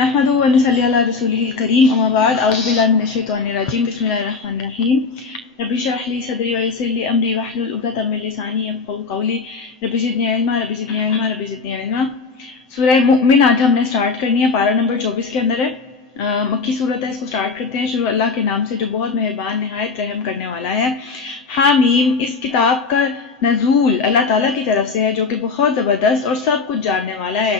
نحمدہ و نصلی علی رسولہ الکریم اما بعد اعوذ باللہ من الشیطان الرجیم بسم اللہ الرحمن الرحیم رب اشرح لی صدری ویسر لی امری واحلل عقدۃ من لسانی یفقهوا قولی رب زدنی علما رب زدنی علما رب زدنی علما۔ سورہ مؤمن آج ہم نے سٹارٹ کرنی ہے، پارہ نمبر 24 کے اندر ہے، مکی صورت ہے۔ اس کو سٹارٹ کرتے ہیں شروع اللہ کے نام سے جو بہت مہربان نہایت رحم کرنے والا ہے۔ حامیم، اس کتاب کا نزول اللہ تعالیٰ کی طرف سے ہے جو کہ بہت زبردست اور سب کچھ جاننے والا ہے،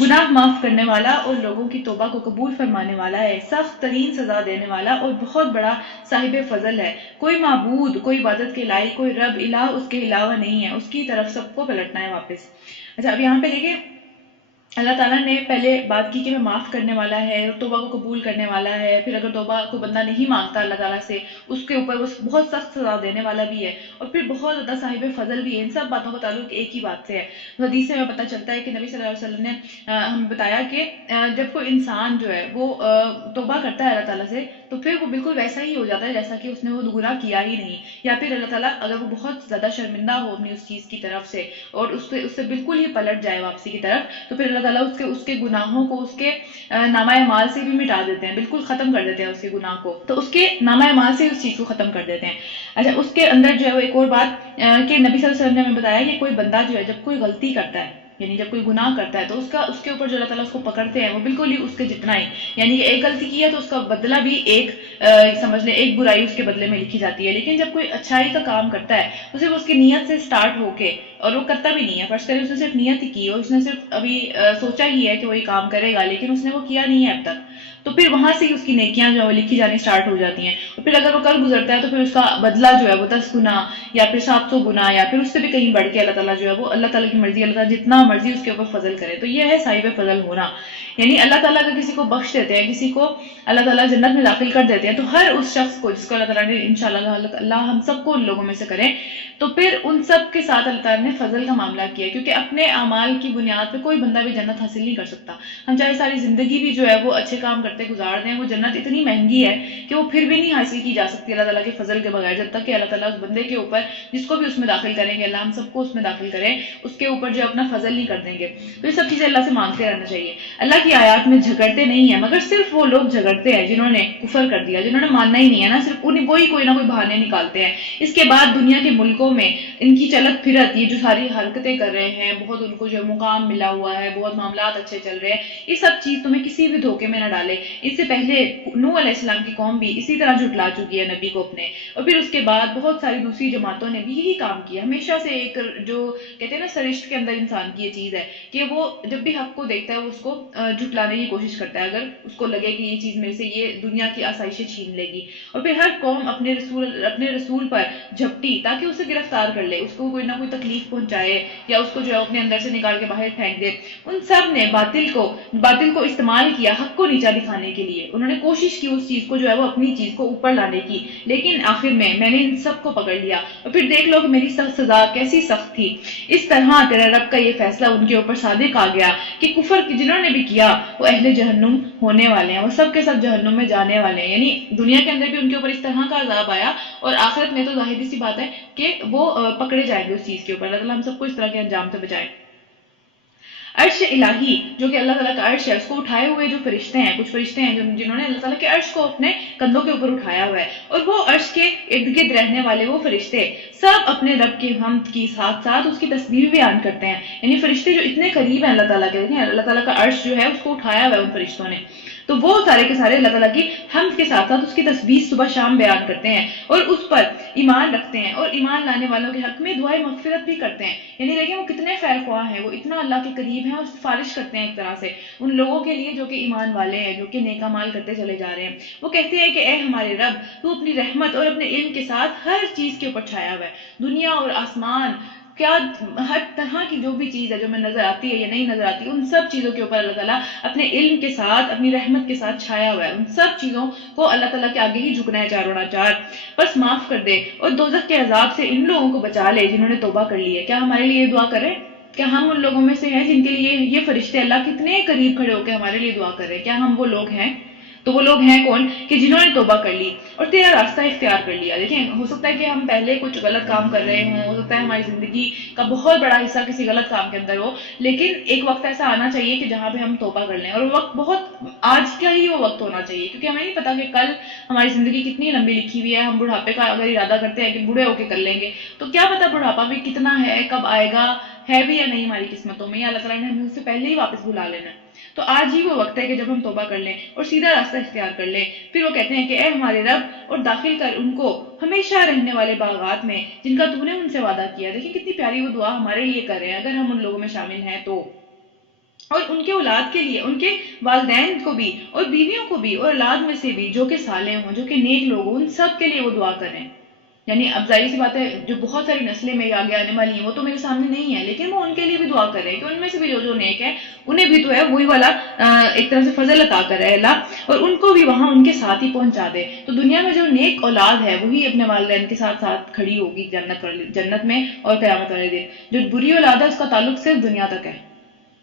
گناہ معاف کرنے والا اور لوگوں کی توبہ کو قبول فرمانے والا ہے، سخت ترین سزا دینے والا اور بہت بڑا صاحب فضل ہے۔ کوئی معبود، کوئی عبادت کے لائق، کوئی رب الہ اس کے علاوہ نہیں ہے، اس کی طرف سب کو پلٹنا ہے واپس۔ اچھا، اب یہاں پہ دیکھیں اللہ تعالیٰ نے پہلے بات کی کہ میں معاف کرنے والا ہے، توبہ کو قبول کرنے والا ہے، پھر اگر توبہ کو بندہ نہیں مانگتا اللہ تعالیٰ سے اس کے اوپر وہ بہت سخت سزا دینے والا بھی ہے، اور پھر بہت زیادہ صاحب فضل بھی ہے۔ ان سب باتوں کا تعلق ایک ہی بات سے ہے۔ حدیث میں پتہ چلتا ہے کہ نبی صلی اللہ علیہ وسلم نے ہمیں بتایا کہ جب کوئی انسان جو ہے وہ توبہ کرتا ہے اللہ تعالیٰ سے تو پھر وہ بالکل ویسا ہی ہو جاتا ہے جیسا کہ اس نے وہ گناہ کیا ہی نہیں، یا پھر اللہ تعالیٰ اگر وہ بہت زیادہ شرمندہ ہو اپنی اس چیز کی طرف سے اور اس سے بالکل ہی پلٹ جائے واپسی کی طرف، تو پھر اللہ تعالیٰ اس کے گناہوں کو اس کے نامہ اعمال سے بھی مٹا دیتے ہیں، بالکل ختم کر دیتے ہیں اس کے گناہ کو، تو اس کے نامہ اعمال سے اس چیز کو ختم کر دیتے ہیں۔ اچھا، اس کے اندر جو ہے وہ ایک اور بات کہ نبی صلی اللہ علیہ وسلم نے ہمیں بتایا کہ کوئی بندہ جو ہے جب کوئی غلطی کرتا ہے، یعنی جب کوئی گناہ کرتا ہے تو اس کے اوپر جو اللہ تعالیٰ اس کو پکڑتے ہیں وہ بالکل ہی اس کے جتنا ہی، یعنی کہ ایک غلطی کی ہے تو اس کا بدلہ بھی ایک سمجھ لیں ایک برائی اس کے بدلے میں لکھی جاتی ہے۔ لیکن جب کوئی اچھائی کا کام کرتا ہے تو صرف اس کی نیت سے سٹارٹ ہو کے، اور وہ کرتا بھی نہیں ہے، فرض کریں اس نے صرف نیت ہی کی اور اس نے صرف ابھی سوچا ہی ہے کہ وہ یہ کام کرے گا لیکن اس نے وہ کیا نہیں ہے اب تک، تو پھر وہاں سے ہی اس کی نیکیاں جو ہے وہ لکھی جانی سٹارٹ ہو جاتی ہیں، اور پھر اگر وہ کل گزرتا ہے تو پھر اس کا بدلہ جو ہے وہ 10 گنا یا پھر 700 گنا یا پھر اس سے بھی کہیں بڑھ کے اللہ تعالیٰ جو ہے وہ اللہ تعالیٰ کی مرضی، اللہ تعالیٰ جتنا مرضی اس کے اوپر فضل کرے۔ تو یہ ہے صاحب فضل ہونا، یعنی اللہ تعالیٰ اگر کسی کو بخش دیتے ہیں، کسی کو اللہ تعالیٰ جنت میں داخل کر دیتے ہیں، تو ہر اس شخص کو جس کو اللہ تعالیٰ نے انشاءاللہ اللہ ہم سب کو ان لوگوں میں سے کریں، تو پھر ان سب کے ساتھ اللہ تعالیٰ نے فضل کا معاملہ کیا ہے، کیونکہ اپنے اعمال کی بنیاد پہ کوئی بندہ بھی جنت حاصل نہیں کر سکتا۔ ہم چاہے ساری زندگی بھی جو ہے وہ اچھے کام کرتے گزار دیں، وہ جنت اتنی مہنگی ہے کہ وہ پھر بھی نہیں حاصل کی جا سکتی اللہ تعالیٰ کے فضل کے بغیر، جب تک کہ اللہ تعالیٰ اس بندے کے اوپر جس کو بھی اس میں داخل کریں گے، اللہ ہم سب کو اس میں داخل کریں، اس کے اوپر جو اپنا فضل نہیں کر دیں گے۔ تو یہ سب چیزیں اللہ سے مانگتے رہنا چاہیے۔ اللہ کی آیات میں جھگڑتے نہیں ہیں، مگر صرف وہ لوگ جھگڑتے ہیں جنہوں نے کفر کر دیا، جنہوں نے ماننا ہی نہیں ہے نا، صرف انہیں وہی کوئی نہ کوئی بہانے نکالتے ہیں۔ اس کے بعد دنیا کے ملکوں میں ان کی چلت پھرت، یہ جو ساری حرکتیں کر رہے ہیں، بہت ان کو جو مقام ملا ہوا ہے، بہت معاملات اچھے چل رہے ہیں، یہ سب چیز تمہیں کسی بھی دھوکے میں نہ ڈالے۔ اس سے پہلے نوح علیہ السلام کی قوم بھی اسی طرح جھٹلا چکی ہے نبی کو اپنے، اور پھر اس کے بعد بہت ساری دوسری جماعتوں نے بھی یہی کام کیا۔ ہمیشہ سے ایک جو کہتے ہیں نا سرشت کے اندر انسان کی یہ چیز ہے کہ وہ جب بھی حق کو دیکھتا ہے وہ اس کو جھٹلانے کی کوشش کرتا ہے، اگر اس کو لگے کہ یہ چیز میرے سے یہ دنیا کی آسائشیں چھین لے گی، اور پھر ہر قوم اپنے رسول پر جھپٹی تاکہ اسے گرفتار کر لے، اس کو کوئی نہ کوئی تکلیف پہنچائے یا اس کو جو ہے اپنے اندر سے نکال کے باہر پھینک دے۔ ان سب نے باطل کو استعمال کیا حق کو نیچا دکھانے کے لیے، انہوں نے کوشش کی اس چیز کو جو ہے وہ اپنی چیز کو اوپر لانے کی، لیکن آخر میں نے ان سب کو پکڑ لیا، اور پھر دیکھ لو کہ میری سخت سزا کیسی سخت تھی۔ اس طرح تیرا رب کا یہ فیصلہ ان کے اوپر صادق آ گیا کہ کفر جنہوں نے بھی کیا وہ اہل جہنم ہونے والے ہیں، وہ سب کے سب جہنم میں جانے والے ہیں۔ یعنی دنیا کے اندر بھی ان کے اوپر اس طرح کا عذاب آیا، اور آخرت میں تو ظاہر سی بات ہے کہ وہ پکڑے جائیں گے اس چیز کے اوپر۔ اللہ تعالیٰ ہم سب کو اس طرح کے انجام سے بچائے۔ عرش الہی جو کہ اللہ تعالیٰ کا عرش ہے، اس کو اٹھائے ہوئے جو فرشتے ہیں، کچھ فرشتے ہیں جنہوں نے اللہ تعالیٰ کے عرش کو اپنے کندھوں کے اوپر اٹھایا ہوا ہے، اور وہ عرش کے ارد گرد رہنے والے وہ فرشتے سب اپنے رب کی حمد کی ساتھ ساتھ اس کی تسبیح بیان کرتے ہیں۔ یعنی فرشتے جو اتنے قریب ہیں اللہ تعالیٰ کے، اللہ تعالیٰ کا عرش جو ہے اس کو اٹھایا ہوا ہے ان فرشتوں نے، تو وہ سارے کے سارے اللہ تعالیٰ کی حمد کے ساتھ ساتھ اس کی تسبیح صبح شام بیان کرتے ہیں، اور اس پر ایمان رکھتے ہیں، اور ایمان لانے والوں کے حق میں دعائے مغفرت بھی کرتے ہیں۔ یعنی دیکھیں وہ کتنے خیر خواہ ہیں، وہ اتنا اللہ کے قریب ہیں اور سفارش کرتے ہیں ایک طرح سے ان لوگوں کے لیے جو کہ ایمان والے ہیں، جو کہ نیک اعمال کرتے چلے جا رہے ہیں۔ وہ کہتے ہیں کہ اے ہمارے رب، تو اپنی رحمت اور اپنے علم کے ساتھ ہر چیز کے اوپر چھایا ہوا ہے، دنیا اور آسمان، کیا ہر طرح کی جو بھی چیز ہے جو ہمیں نظر آتی ہے یا نہیں نظر آتی، ان سب چیزوں کے اوپر اللہ تعالیٰ اپنے علم کے ساتھ اپنی رحمت کے ساتھ چھایا ہوا ہے۔ ان سب چیزوں کو اللہ تعالیٰ کے آگے ہی جھکنا ہے چاروں ناچار، بس معاف کر دے اور دوزخ کے عذاب سے ان لوگوں کو بچا لے جنہوں نے توبہ کر لی ہے۔ کیا ہمارے لیے یہ دعا کریں؟ کیا ہم ان لوگوں میں سے ہیں جن کے لیے یہ فرشتے اللہ کتنے قریب کھڑے ہو کے ہمارے لیے دعا کر رہے ہیں؟ کیا ہم وہ لوگ ہیں؟ تو وہ لوگ ہیں کون کہ جنہوں نے توبہ کر لی اور تیرا راستہ اختیار کر لیا. دیکھیں ہو سکتا ہے کہ ہم پہلے کچھ غلط کام کر رہے ہوں، ہو سکتا ہے ہماری زندگی کا بہت بڑا حصہ کسی غلط کام کے اندر ہو، لیکن ایک وقت ایسا آنا چاہیے کہ جہاں پہ ہم توبہ کر لیں، اور وہ وقت بہت آج کا ہی وہ وقت ہونا چاہیے، کیونکہ ہمیں نہیں پتا کہ کل ہماری زندگی کتنی لمبی لکھی ہوئی ہے. ہم بڑھاپے کا اگر ارادہ کرتے ہیں کہ بوڑھے ہو کے کر لیں گے، تو کیا پتا بڑھاپا بھی کتنا ہے، کب آئے گا، ہے بھی یا نہیں ہماری قسمتوں میں، یا اللہ تعالیٰ نے ہمیں اس سے پہلے ہی واپس بلا لینا ہے. تو آج ہی وہ وقت ہے کہ جب ہم توبہ کر لیں اور سیدھا راستہ اختیار کر لیں. پھر وہ کہتے ہیں کہ اے ہمارے رب، اور داخل کر ان کو ہمیشہ رہنے والے باغات میں جن کا تو نے ان سے وعدہ کیا. دیکھیں کتنی پیاری وہ دعا ہمارے لیے کر رہے ہیں اگر ہم ان لوگوں میں شامل ہیں تو، اور ان کے اولاد کے لیے، ان کے والدین کو بھی اور بیویوں کو بھی اور اولاد میں سے بھی جو کہ صالح ہوں، جو کہ نیک لوگ ہوں، ان سب کے لیے وہ دعا کریں. یعنی اب ظاہر سی بات ہے جو بہت ساری نسلیں میرے آگے آنے والی ہیں وہ تو میرے سامنے نہیں ہے، لیکن وہ ان کے لیے بھی دعا کر رہے ہیں کہ ان میں سے بھی جو نیک ہے انہیں بھی تو ہے وہی والا ایک طرح سے فضل عطا کر رہا ہے اللہ، اور ان کو بھی وہاں ان کے ساتھ ہی پہنچا دے. تو دنیا میں جو نیک اولاد ہے وہی اپنے والدین کے ساتھ ساتھ کھڑی ہوگی جنت میں اور قیامت والے دن. جو بری اولاد ہے اس کا تعلق صرف دنیا تک ہے.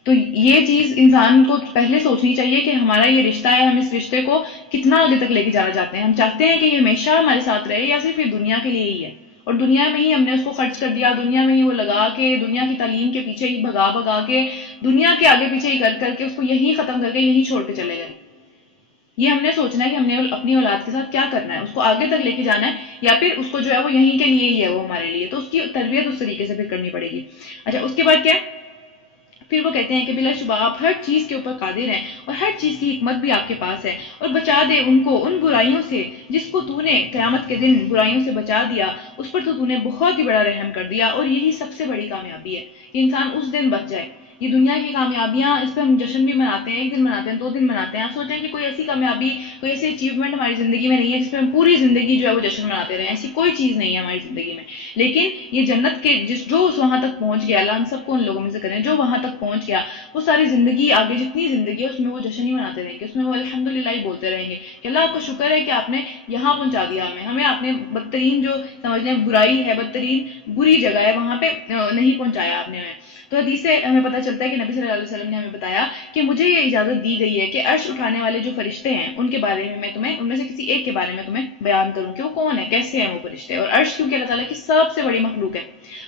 تو یہ چیز انسان کو پہلے سوچنی چاہیے کہ ہمارا یہ رشتہ ہے، ہم اس رشتے کو کتنا آگے تک لے کے جانا چاہتے ہیں. ہم چاہتے ہیں کہ یہ ہمیشہ ہمارے ساتھ رہے، یا صرف یہ دنیا کے لیے ہی ہے، اور دنیا میں ہی ہم نے اس کو خرچ کر دیا، دنیا میں ہی وہ لگا کے، دنیا کی تعلیم کے پیچھے ہی بھگا کے، دنیا کے آگے پیچھے ہی کر کے اس کو یہیں ختم کر کے یہیں چھوڑ کے چلے گئے. یہ ہم نے سوچنا ہے کہ ہم نے اپنی اولاد کے ساتھ کیا کرنا ہے، اس کو آگے تک لے کے جانا ہے، یا پھر اس کو جو ہے وہ یہیں کے لیے ہی ہے، وہ ہمارے لیے. تو اس کی تربیت اس طریقے سے پھر کرنی پڑے گی. اچھا اس کے بعد کیا ہے؟ پھر وہ کہتے ہیں کہ بلا شبہ آپ ہر چیز کے اوپر قادر ہیں اور ہر چیز کی حکمت بھی آپ کے پاس ہے، اور بچا دے ان کو ان برائیوں سے جس کو تو نے قیامت کے دن برائیوں سے بچا دیا، اس پر تو نے بہت ہی بڑا رحم کر دیا. اور یہی سب سے بڑی کامیابی ہے کہ انسان اس دن بچ جائے. یہ دنیا کی کامیابیاں اس پہ ہم جشن بھی مناتے ہیں، ایک دن مناتے ہیں، 2 دن مناتے ہیں. آپ سوچیں کہ کوئی ایسی کامیابی، کوئی ایسی اچیومنٹ ہماری زندگی میں نہیں ہے جس پہ ہم پوری زندگی جو ہے وہ جشن مناتے رہیں. ایسی کوئی چیز نہیں ہے ہماری زندگی میں. لیکن یہ جنت کے جو اس وہاں تک پہنچ گیا، اللہ ہم سب کو ان لوگوں میں سے کریں جو وہاں تک پہنچ گیا، وہ ساری زندگی آگے جتنی زندگی ہے اس میں وہ جشن ہی مناتے رہیں گے، اس میں وہ الحمدللہ ہی بولتے رہیں گے کہ اللہ آپ کو شکر ہے کہ آپ نے یہاں پہنچا دیا ہمیں آپ نے بدترین جو سمجھ لیں برائی ہے، بدترین بری جگہ ہے وہاں پہ نہیں پہنچایا آپ نے ہمیں. تو حدیث سے ہمیں پتہ چلتا ہے کہ نبی صلی اللہ علیہ وسلم نے ہمیں بتایا کہ مجھے یہ اجازت دی گئی ہے کہ عرش اٹھانے والے جو فرشتے ہیں ان کے بارے میں تمہیں ان میں سے کسی ایک کے بارے میں تمہیں بیان کروں کہ وہ کون ہے، کیسے ہیں وہ فرشتے. اور عرش کیونکہ اللہ تعالیٰ کی سب سے بڑی مخلوق ہے،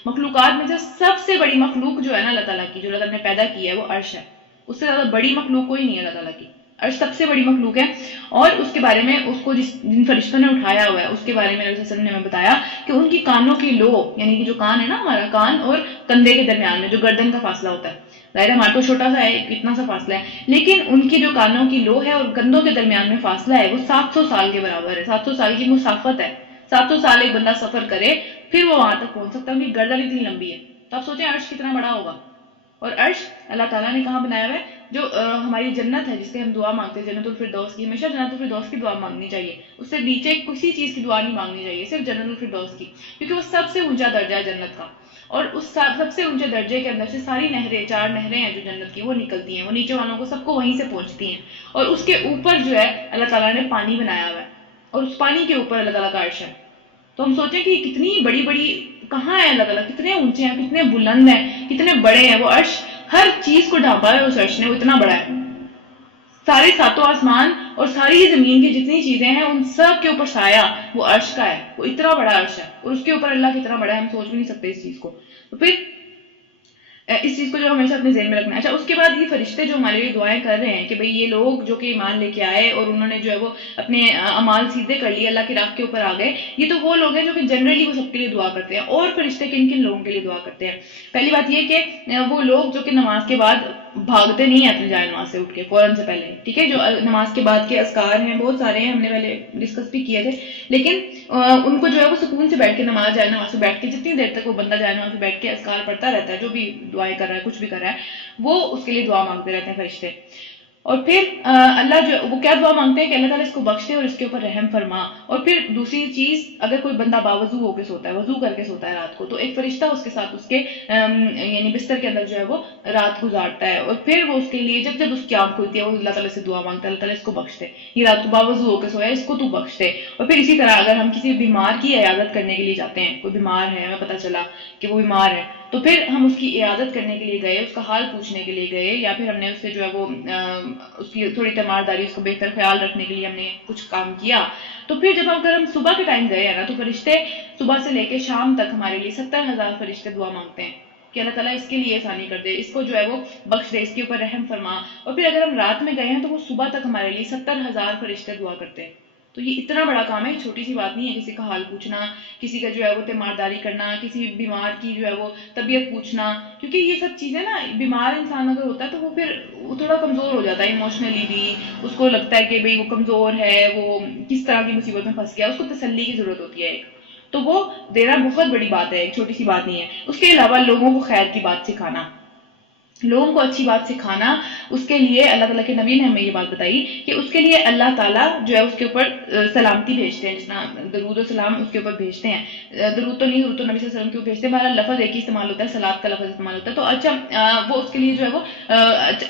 مخلوقات میں سے سب سے بڑی مخلوق جو ہے نا اللہ تعالیٰ کی، جو اللہ تعالیٰ نے پیدا کی ہے، وہ عرش ہے. اس سے زیادہ بڑی مخلوق کوئی نہیں ہے اللہ تعالیٰ کی. عرش سب سے بڑی مخلوق ہے، اور اس کے بارے میں اس کو جن فرشتوں نے اٹھایا ہوا ہے اس کے بارے میں نبی صلی اللہ علیہ وسلم نے ہمیں بتایا کہ ان کی کانوں کی لو، یعنی کہ جو کان ہے نا ہمارا، کان اور کندھے کے درمیان میں جو گردن کا فاصلہ ہوتا ہے، ظاہر ہمارا تو چھوٹا سا ہے، اتنا سا فاصلہ ہے، لیکن ان کی جو کانوں کی لو ہے اور کندھوں کے درمیان میں فاصلہ ہے وہ 700 سال کے برابر ہے. 700 سال کی مسافت ہے. 700 سال ایک بندہ سفر کرے پھر وہ وہاں تک پہنچ سکتا ہے. ان کی گردن اتنی لمبی ہے. تو آپ سوچیں عرش کتنا بڑا ہوگا. اور عرش اللہ تعالیٰ نے کہاں بنایا ہوا ہے؟ جو ہماری جنت ہے جس سے ہم دعا مانگتے ہیں، جنت الفردوس کی، ہمیشہ جنت الفردوس کی دعا مانگنی چاہیے. اس سے نیچے کسی چیز کی دعا نہیں مانگنی چاہیے، صرف جنت الفردوس کی، کیونکہ وہ سب سے اونچا درجہ ہے جنت کا. اور اس سب سے اونچے درجے کے اندر سے ساری نہریں، 4 نہریں ہیں جو جنت کی، وہ نکلتی ہیں، وہ نیچے والوں کو سب کو وہیں سے پہنچتی ہیں. اور اس کے اوپر جو ہے اللہ تعالیٰ نے پانی بنایا ہوا ہے، اور اس پانی کے اوپر اللہ تعالیٰ کا عرش ہے. تو ہم سوچیں کہ کتنی بڑی بڑی کہاں ہے اللہ تعالیٰ، کتنے اونچے ہیں، کتنے بلند ہیں، کتنے بڑے ہیں. وہ عرش ہر چیز کو ڈھانپا ہے اس عرش نے، وہ اتنا بڑا ہے. سارے 7 آسمان اور ساری زمین کی جتنی چیزیں ہیں ان سب کے اوپر سایہ وہ عرش کا ہے. وہ اتنا بڑا عرش ہے، اور اس کے اوپر اللہ کتنا بڑا ہے ہم سوچ بھی نہیں سکتے اس چیز کو. تو پھر اس چیز کو جو ہمیشہ اپنے ذہن میں رکھنا ہے. اچھا اس کے بعد یہ فرشتے جو ہمارے لیے دعائیں کر رہے ہیں کہ بھئی یہ لوگ جو کہ ایمان لے کے آئے اور انہوں نے جو ہے وہ اپنے اعمال سیدھے کر لیے، اللہ کی راہ کے اوپر آ گئے، یہ تو وہ لوگ ہیں جو کہ جنرلی وہ سب کے لیے دعا کرتے ہیں. اور فرشتے کن کن لوگوں کے لیے دعا کرتے ہیں؟ پہلی بات یہ کہ وہ لوگ جو کہ نماز کے بعد بھاگتے نہیں ہیں اپنی جائے نماز سے اٹھ کے فوراً سے پہلے، ٹھیک ہے، جو نماز کے بعد کے اذکار ہیں بہت سارے ہیں، ہم نے پہلے ڈسکس بھی کیے تھے، لیکن ان کو جو ہے وہ سکون سے بیٹھ کے نماز جائے نماز سے بیٹھ کے جتنی دیر تک وہ بندہ جائے نماز سے بیٹھ کے اذکار پڑھتا رہتا ہے، جو بھی دعائیں کر رہا ہے کچھ بھی کر رہا ہے وہ اس کے لیے دعا مانگتے رہتے ہیں فرشتے. اور پھر اللہ جو وہ کیا دعا مانگتے ہیں کہ اللہ تعالیٰ اس کو بخش دے اور اس کے اوپر رحم فرما. اور پھر دوسری چیز، اگر کوئی بندہ باوضو ہو کے سوتا ہے، وضو کر کے سوتا ہے رات کو، تو ایک فرشتہ اس کے ساتھ اس کے یعنی بستر کے اندر جو ہے وہ رات گزارتا ہے، اور پھر وہ اس کے لیے جب جب اس کی آنکھ کھلتی ہے وہ اللہ تعالیٰ سے دعا مانگتا ہے، اللہ تعالیٰ اس کو بخش دے، یہ رات کو باوضو ہو کے سویا، اس کو تو بخش دے۔ اور پھر اسی طرح اگر ہم کسی بیمار کی عیادت کرنے کے لیے جاتے ہیں، کوئی بیمار ہے، ہمیں پتہ چلا کہ وہ بیمار ہے، تو پھر ہم اس کی عیادت کرنے کے لیے گئے، اس کا حال پوچھنے کے لیے گئے، یا پھر ہم نے اس سے جو ہے وہ اس کی تھوڑی تیمارداری، اس کو بہتر خیال رکھنے کے لیے ہم نے کچھ کام کیا، تو پھر جب اگر ہم صبح کے ٹائم گئے ہیں نا، تو فرشتے صبح سے لے کے شام تک ہمارے لیے 70,000 فرشتے دعا مانگتے ہیں کہ اللہ تعالیٰ اس کے لیے آسانی کر دے، اس کو جو ہے وہ بخش دے، اس کے اوپر رحم فرما۔ اور پھر اگر ہم رات میں گئے ہیں تو وہ صبح تک ہمارے لیے 70,000 فرشتے دعا کرتے ہیں۔ تو یہ اتنا بڑا کام ہے، چھوٹی سی بات نہیں ہے، کسی کا حال پوچھنا، کسی کا جو ہے وہ تیمارداری کرنا، کسی بیمار کی جو ہے وہ طبیعت پوچھنا، کیونکہ یہ سب چیزیں نا، بیمار انسان اگر ہوتا ہے تو وہ پھر وہ تھوڑا کمزور ہو جاتا ہے ایموشنلی بھی، اس کو لگتا ہے کہ بھئی وہ کمزور ہے، وہ کس طرح کی مصیبت میں پھنس گیا، اس کو تسلی کی ضرورت ہوتی ہے ایک، تو وہ دینا بہت بڑی بات ہے، ایک چھوٹی سی بات نہیں ہے۔ اس کے علاوہ لوگوں کو خیر کی بات سکھانا، لوگوں کو اچھی بات سکھانا، اس کے لیے اللہ تعالیٰ کے نبی نے ہمیں یہ بات بتائی کہ اس کے لیے اللہ تعالیٰ جو ہے اس کے اوپر سلامتی بھیجتے ہیں، جس طرح درود و سلام اس کے اوپر بھیجتے ہیں، درود تو نہیں، درود تو نبی صلی اللہ علیہ وسلم کے اوپر بھیجتے ہیں، بہرحال لفظ ایک ہی استعمال ہوتا ہے، صلات کا لفظ استعمال ہوتا ہے، تو اچھا وہ اس کے لیے جو ہے وہ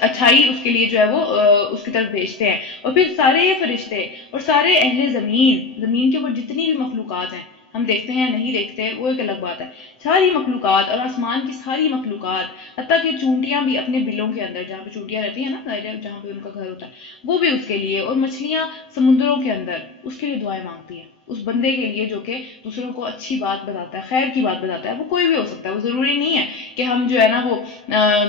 اچھائی اس کے لیے جو ہے وہ اس کی طرف بھیجتے ہیں۔ اور پھر سارے فرشتے اور سارے اہل زمین کے اوپر جتنی بھی مخلوقات ہیں، ہم دیکھتے ہیں نہیں دیکھتے وہ ایک الگ بات ہے، ساری مخلوقات اور آسمان کی ساری مخلوقات، حتیٰ کہ چونٹیاں بھی اپنے بلوں کے اندر، جہاں پہ چونٹیاں رہتی ہیں نا، جہاں پہ ان کا گھر ہوتا ہے، وہ بھی اس کے لیے، اور مچھلیاں سمندروں کے اندر اس کے لیے دعائیں مانگتی ہیں، اس بندے کے لیے جو کہ دوسروں کو اچھی بات بتاتا ہے، خیر کی بات بتاتا ہے، وہ کوئی بھی ہو سکتا ہے، وہ ضروری نہیں ہے کہ ہم جو ہے نا وہ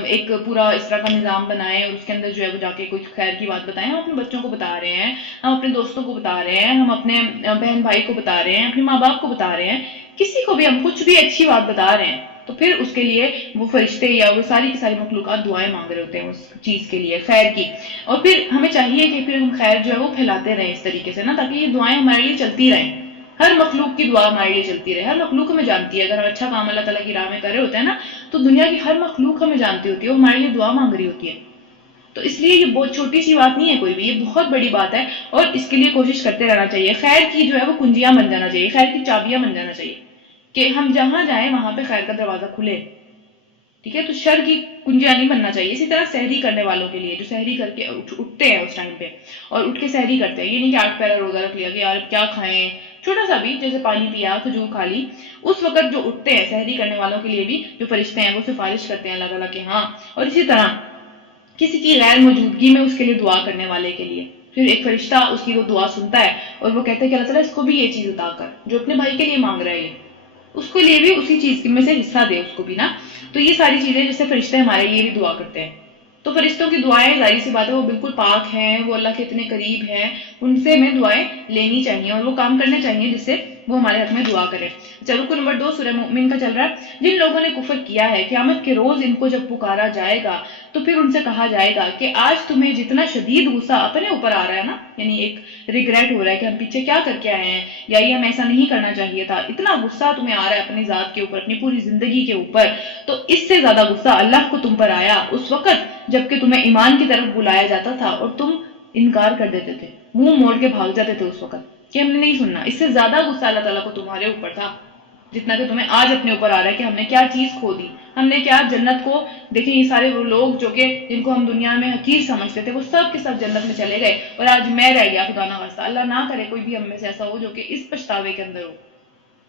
ایک پورا اس طرح کا نظام بنائیں اور اس کے اندر جو ہے وہ جا کے کوئی خیر کی بات بتائیں۔ ہم اپنے بچوں کو بتا رہے ہیں، ہم اپنے دوستوں کو بتا رہے ہیں، ہم اپنے بہن بھائی کو بتا رہے ہیں، اپنے ماں باپ کو بتا رہے ہیں، کسی کو بھی ہم کچھ بھی اچھی بات بتا رہے ہیں، تو پھر اس کے لیے وہ فرشتے یا وہ ساری کی ساری مخلوقات دعائیں مانگ رہے ہوتے ہیں اس چیز کے لیے، خیر کی۔ اور پھر ہمیں چاہیے کہ پھر ہم خیر جو ہے وہ پھیلاتے رہیں اس طریقے سے نا، تاکہ یہ دعائیں ہمارے لیے چلتی رہیں، ہر مخلوق کی دعا ہمارے لیے چلتی رہے، ہر مخلوق ہمیں جانتی ہے، اگر ہم اچھا کام اللہ تعالیٰ کی راہ میں کر رہے ہوتے ہیں نا، تو دنیا کی ہر مخلوق ہمیں جانتی ہوتی ہے، وہ ہمارے لیے دعا مانگ رہی ہوتی ہے۔ تو اس لیے یہ بہت چھوٹی سی بات نہیں ہے کوئی بھی، یہ بہت بڑی بات ہے، اور اس کے لیے کوشش کرتے رہنا چاہیے، خیر کی جو ہے وہ کنجیاں بن جانا چاہیے، خیر کی چابیاں بن جانا چاہیے، کہ ہم جہاں جائیں وہاں پہ خیر کا دروازہ کھلے، ٹھیک ہے، تو شر کی کنجیاں نہیں بننا چاہیے۔ اسی طرح سحری کرنے والوں کے لیے، جو سحری کر کے اٹھتے ہیں اس ٹائم پہ اور اٹھ کے سحری کرتے ہیں، یہ نہیں کہ 8 پیرا روزہ رکھ لیا کہ یار اب کیا کھائیں، چھوٹا سا بھی، جیسے پانی پیا، کھجور کھا لی، اس وقت جو اٹھتے ہیں سحری کرنے والوں کے لیے بھی جو فرشتے ہیں وہ سفارش کرتے ہیں اللہ تعالیٰ کے ہاں۔ اور اسی طرح کسی کی غیر موجودگی میں اس کے لیے دعا کرنے والے کے لیے پھر ایک فرشتہ اس کی وہ دعا سنتا ہے اور وہ کہتا ہے کہ اللہ تعالیٰ اس کو بھی یہ چیز عطا کر، جو اپنے بھائی کے لیے مانگ رہا ہے، یہ اس کے لیے بھی اسی چیز میں سے حصہ دے اس کو بھی نا۔ تو یہ ساری چیزیں جس سے فرشتے ہمارے لیے بھی دعا کرتے ہیں، تو فرشتوں کی دعائیں ظاہر سی بات ہے وہ بالکل پاک ہیں، وہ اللہ کے اتنے قریب ہیں، ان سے ہمیں دعائیں لینی چاہیے اور وہ کام کرنے چاہیے جس سے وہ ہمارے حق میں دعا کرے۔ چلو رکو نمبر 2 سورہ مومن کا چل رہا ہے۔ جن لوگوں نے کفر کیا ہے، قیامت کے روز ان کو جب پکارا جائے گا تو پھر ان سے کہا جائے گا کہ آج تمہیں جتنا شدید غصہ اپنے اوپر آ رہا ہے نا، یعنی ایک ریگریٹ ہو رہا ہے کہ ہم پیچھے کیا کر کے آئے ہیں، یا یہ ہم ایسا نہیں کرنا چاہیے تھا، اتنا غصہ تمہیں آ رہا ہے اپنی ذات کے اوپر، اپنی پوری زندگی کے اوپر، تو اس سے زیادہ غصہ اللہ کو تم پر آیا اس وقت جبکہ تمہیں ایمان کی طرف بلایا جاتا تھا اور تم انکار کر دیتے تھے، منہ موڑ کے بھاگ جاتے تھے اس وقت کہ ہم نے نہیں سننا۔ اس سے زیادہ غصہ اللہ تعالیٰ کو تمہارے اوپر تھا جتنا کہ تمہیں آج اپنے اوپر آ رہا ہے کہ ہم نے کیا چیز کھو دی، ہم نے کیا جنت کو دیکھیں، یہ سارے وہ لوگ جو کہ جن کو ہم دنیا میں حقیر سمجھتے تھے وہ سب کے سب جنت میں چلے گئے اور آج میں رہ گیا، خدا نہ خواستہ، اللہ نہ کرے کوئی بھی ہم میں سے ایسا ہو جو کہ اس پچھتاوے کے اندر ہو،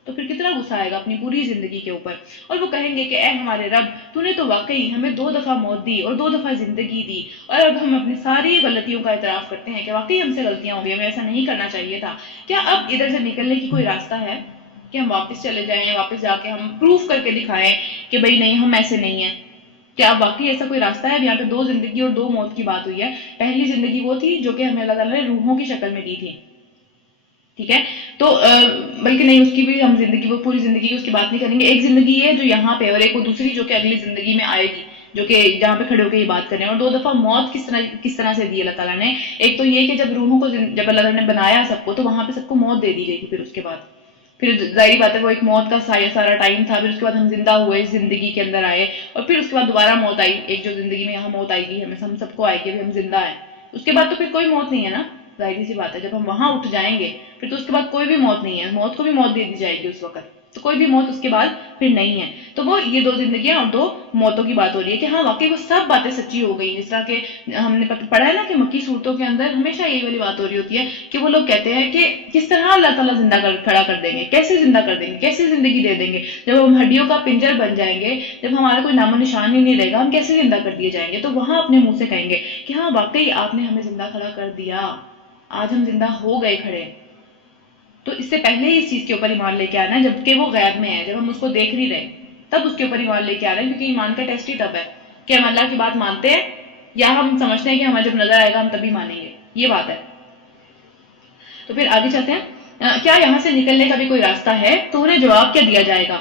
تو پھر کتنا غصہ آئے گا اپنی پوری زندگی کے اوپر۔ اور وہ کہیں گے کہ اے ہمارے رب، تو نے تو واقعی ہمیں 2 دفعہ موت دی اور 2 دفعہ زندگی دی، اور اب ہم اپنی ساری غلطیوں کا اعتراف کرتے ہیں کہ واقعی ہم سے غلطیاں ہو گئی، ہمیں ایسا نہیں کرنا چاہیے تھا، کیا اب ادھر سے نکلنے کی کوئی راستہ ہے کہ ہم واپس چلے جائیں، واپس جا کے ہم پروف کر کے دکھائیں کہ بھئی نہیں ہم ایسے نہیں ہیں، کیا اب واقعی ایسا کوئی راستہ ہے؟ اب یہاں پہ 2 زندگی اور 2 موت کی بات ہوئی ہے۔ پہلی زندگی وہ تھی جو کہ ہمیں اللہ تعالیٰ نے روحوں کی شکل میں دی تھی، ٹھیک ہے، تو بلکہ نہیں، اس کی بھی ہم زندگی، وہ پوری زندگی کی اس کی بات نہیں کریں گے، ایک زندگی ہے جو یہاں پہ اور ایک وہ دوسری جو کہ اگلی زندگی میں آئے گی، جو کہ جہاں پہ کھڑے ہو کے یہ بات کریں۔ اور 2 دفعہ موت کس طرح سے دی اللہ تعالیٰ نے؟ ایک تو یہ کہ جب روحوں کو، جب اللہ تعالیٰ نے بنایا سب کو تو وہاں پہ سب کو موت دے دی گئی تھی، پھر اس کے بعد پھر ظاہری بات ہے وہ ایک موت کا سارا ٹائم تھا، پھر اس کے بعد ہم زندہ ہوئے، اس زندگی کے اندر آئے، اور پھر اس کے بعد دوبارہ موت آئی، ایک جو زندگی میں یہاں موت آئے گی ہم سب کو آئے گی، ہم زندہ ہیں، اس کے بعد تو پھر کوئی موت نہیں ہے نا، ظاہری سی بات ہے جب ہم وہاں اٹھ جائیں گے پھر تو اس کے بعد کوئی بھی موت نہیں ہے، موت کو بھی موت دے دی جائے گی اس وقت، تو کوئی بھی موت اس کے بعد پھر نہیں ہے۔ تو تو وہ یہ دو زندگیاں اور دو موتوں کی بات ہو رہی ہے کہ ہاں واقعی وہ سب باتیں سچی ہو گئی. جس طرح کہ ہم نے پڑھا ہے نا کہ مکی صورتوں کے اندر ہمیشہ یہی والی بات ہو رہی ہوتی ہے کہ وہ لوگ کہتے ہیں کہ کس طرح اللہ تعالیٰ زندہ کھڑا کر دیں گے, کیسے زندہ کر دیں گے, کیسے زندگی دے دیں گے, جب ہم ہڈیوں کا پنجر بن جائیں گے, جب ہمارا کوئی نام و نشان ہی نہیں رہے گا, ہم کیسے زندہ کر دیے جائیں گے. تو وہاں اپنے منہ سے کہیں گے کہ ہاں واقعی آپ نے ہمیں زندہ کھڑا کر دیا, آج ہم زندہ ہو گئے کھڑے. تو اس سے پہلے ہی اس چیز کے اوپر ایمان لے کے آنا ہے جبکہ وہ غیب میں ہے, جب ہم اس کو دیکھ نہیں رہے تب اس کے اوپر ایمان لے کے آ رہے ہیں, کیونکہ ایمان کا ٹیسٹ ہی تب ہے کہ ہم اللہ کی بات مانتے ہیں یا ہم سمجھتے ہیں کہ ہمیں جب نظر آئے گا ہم تبھی مانیں گے. یہ بات ہے. تو پھر آگے چلتے ہیں. کیا یہاں سے نکلنے کا بھی کوئی راستہ ہے؟ تو انہیں جواب کیا دیا جائے گا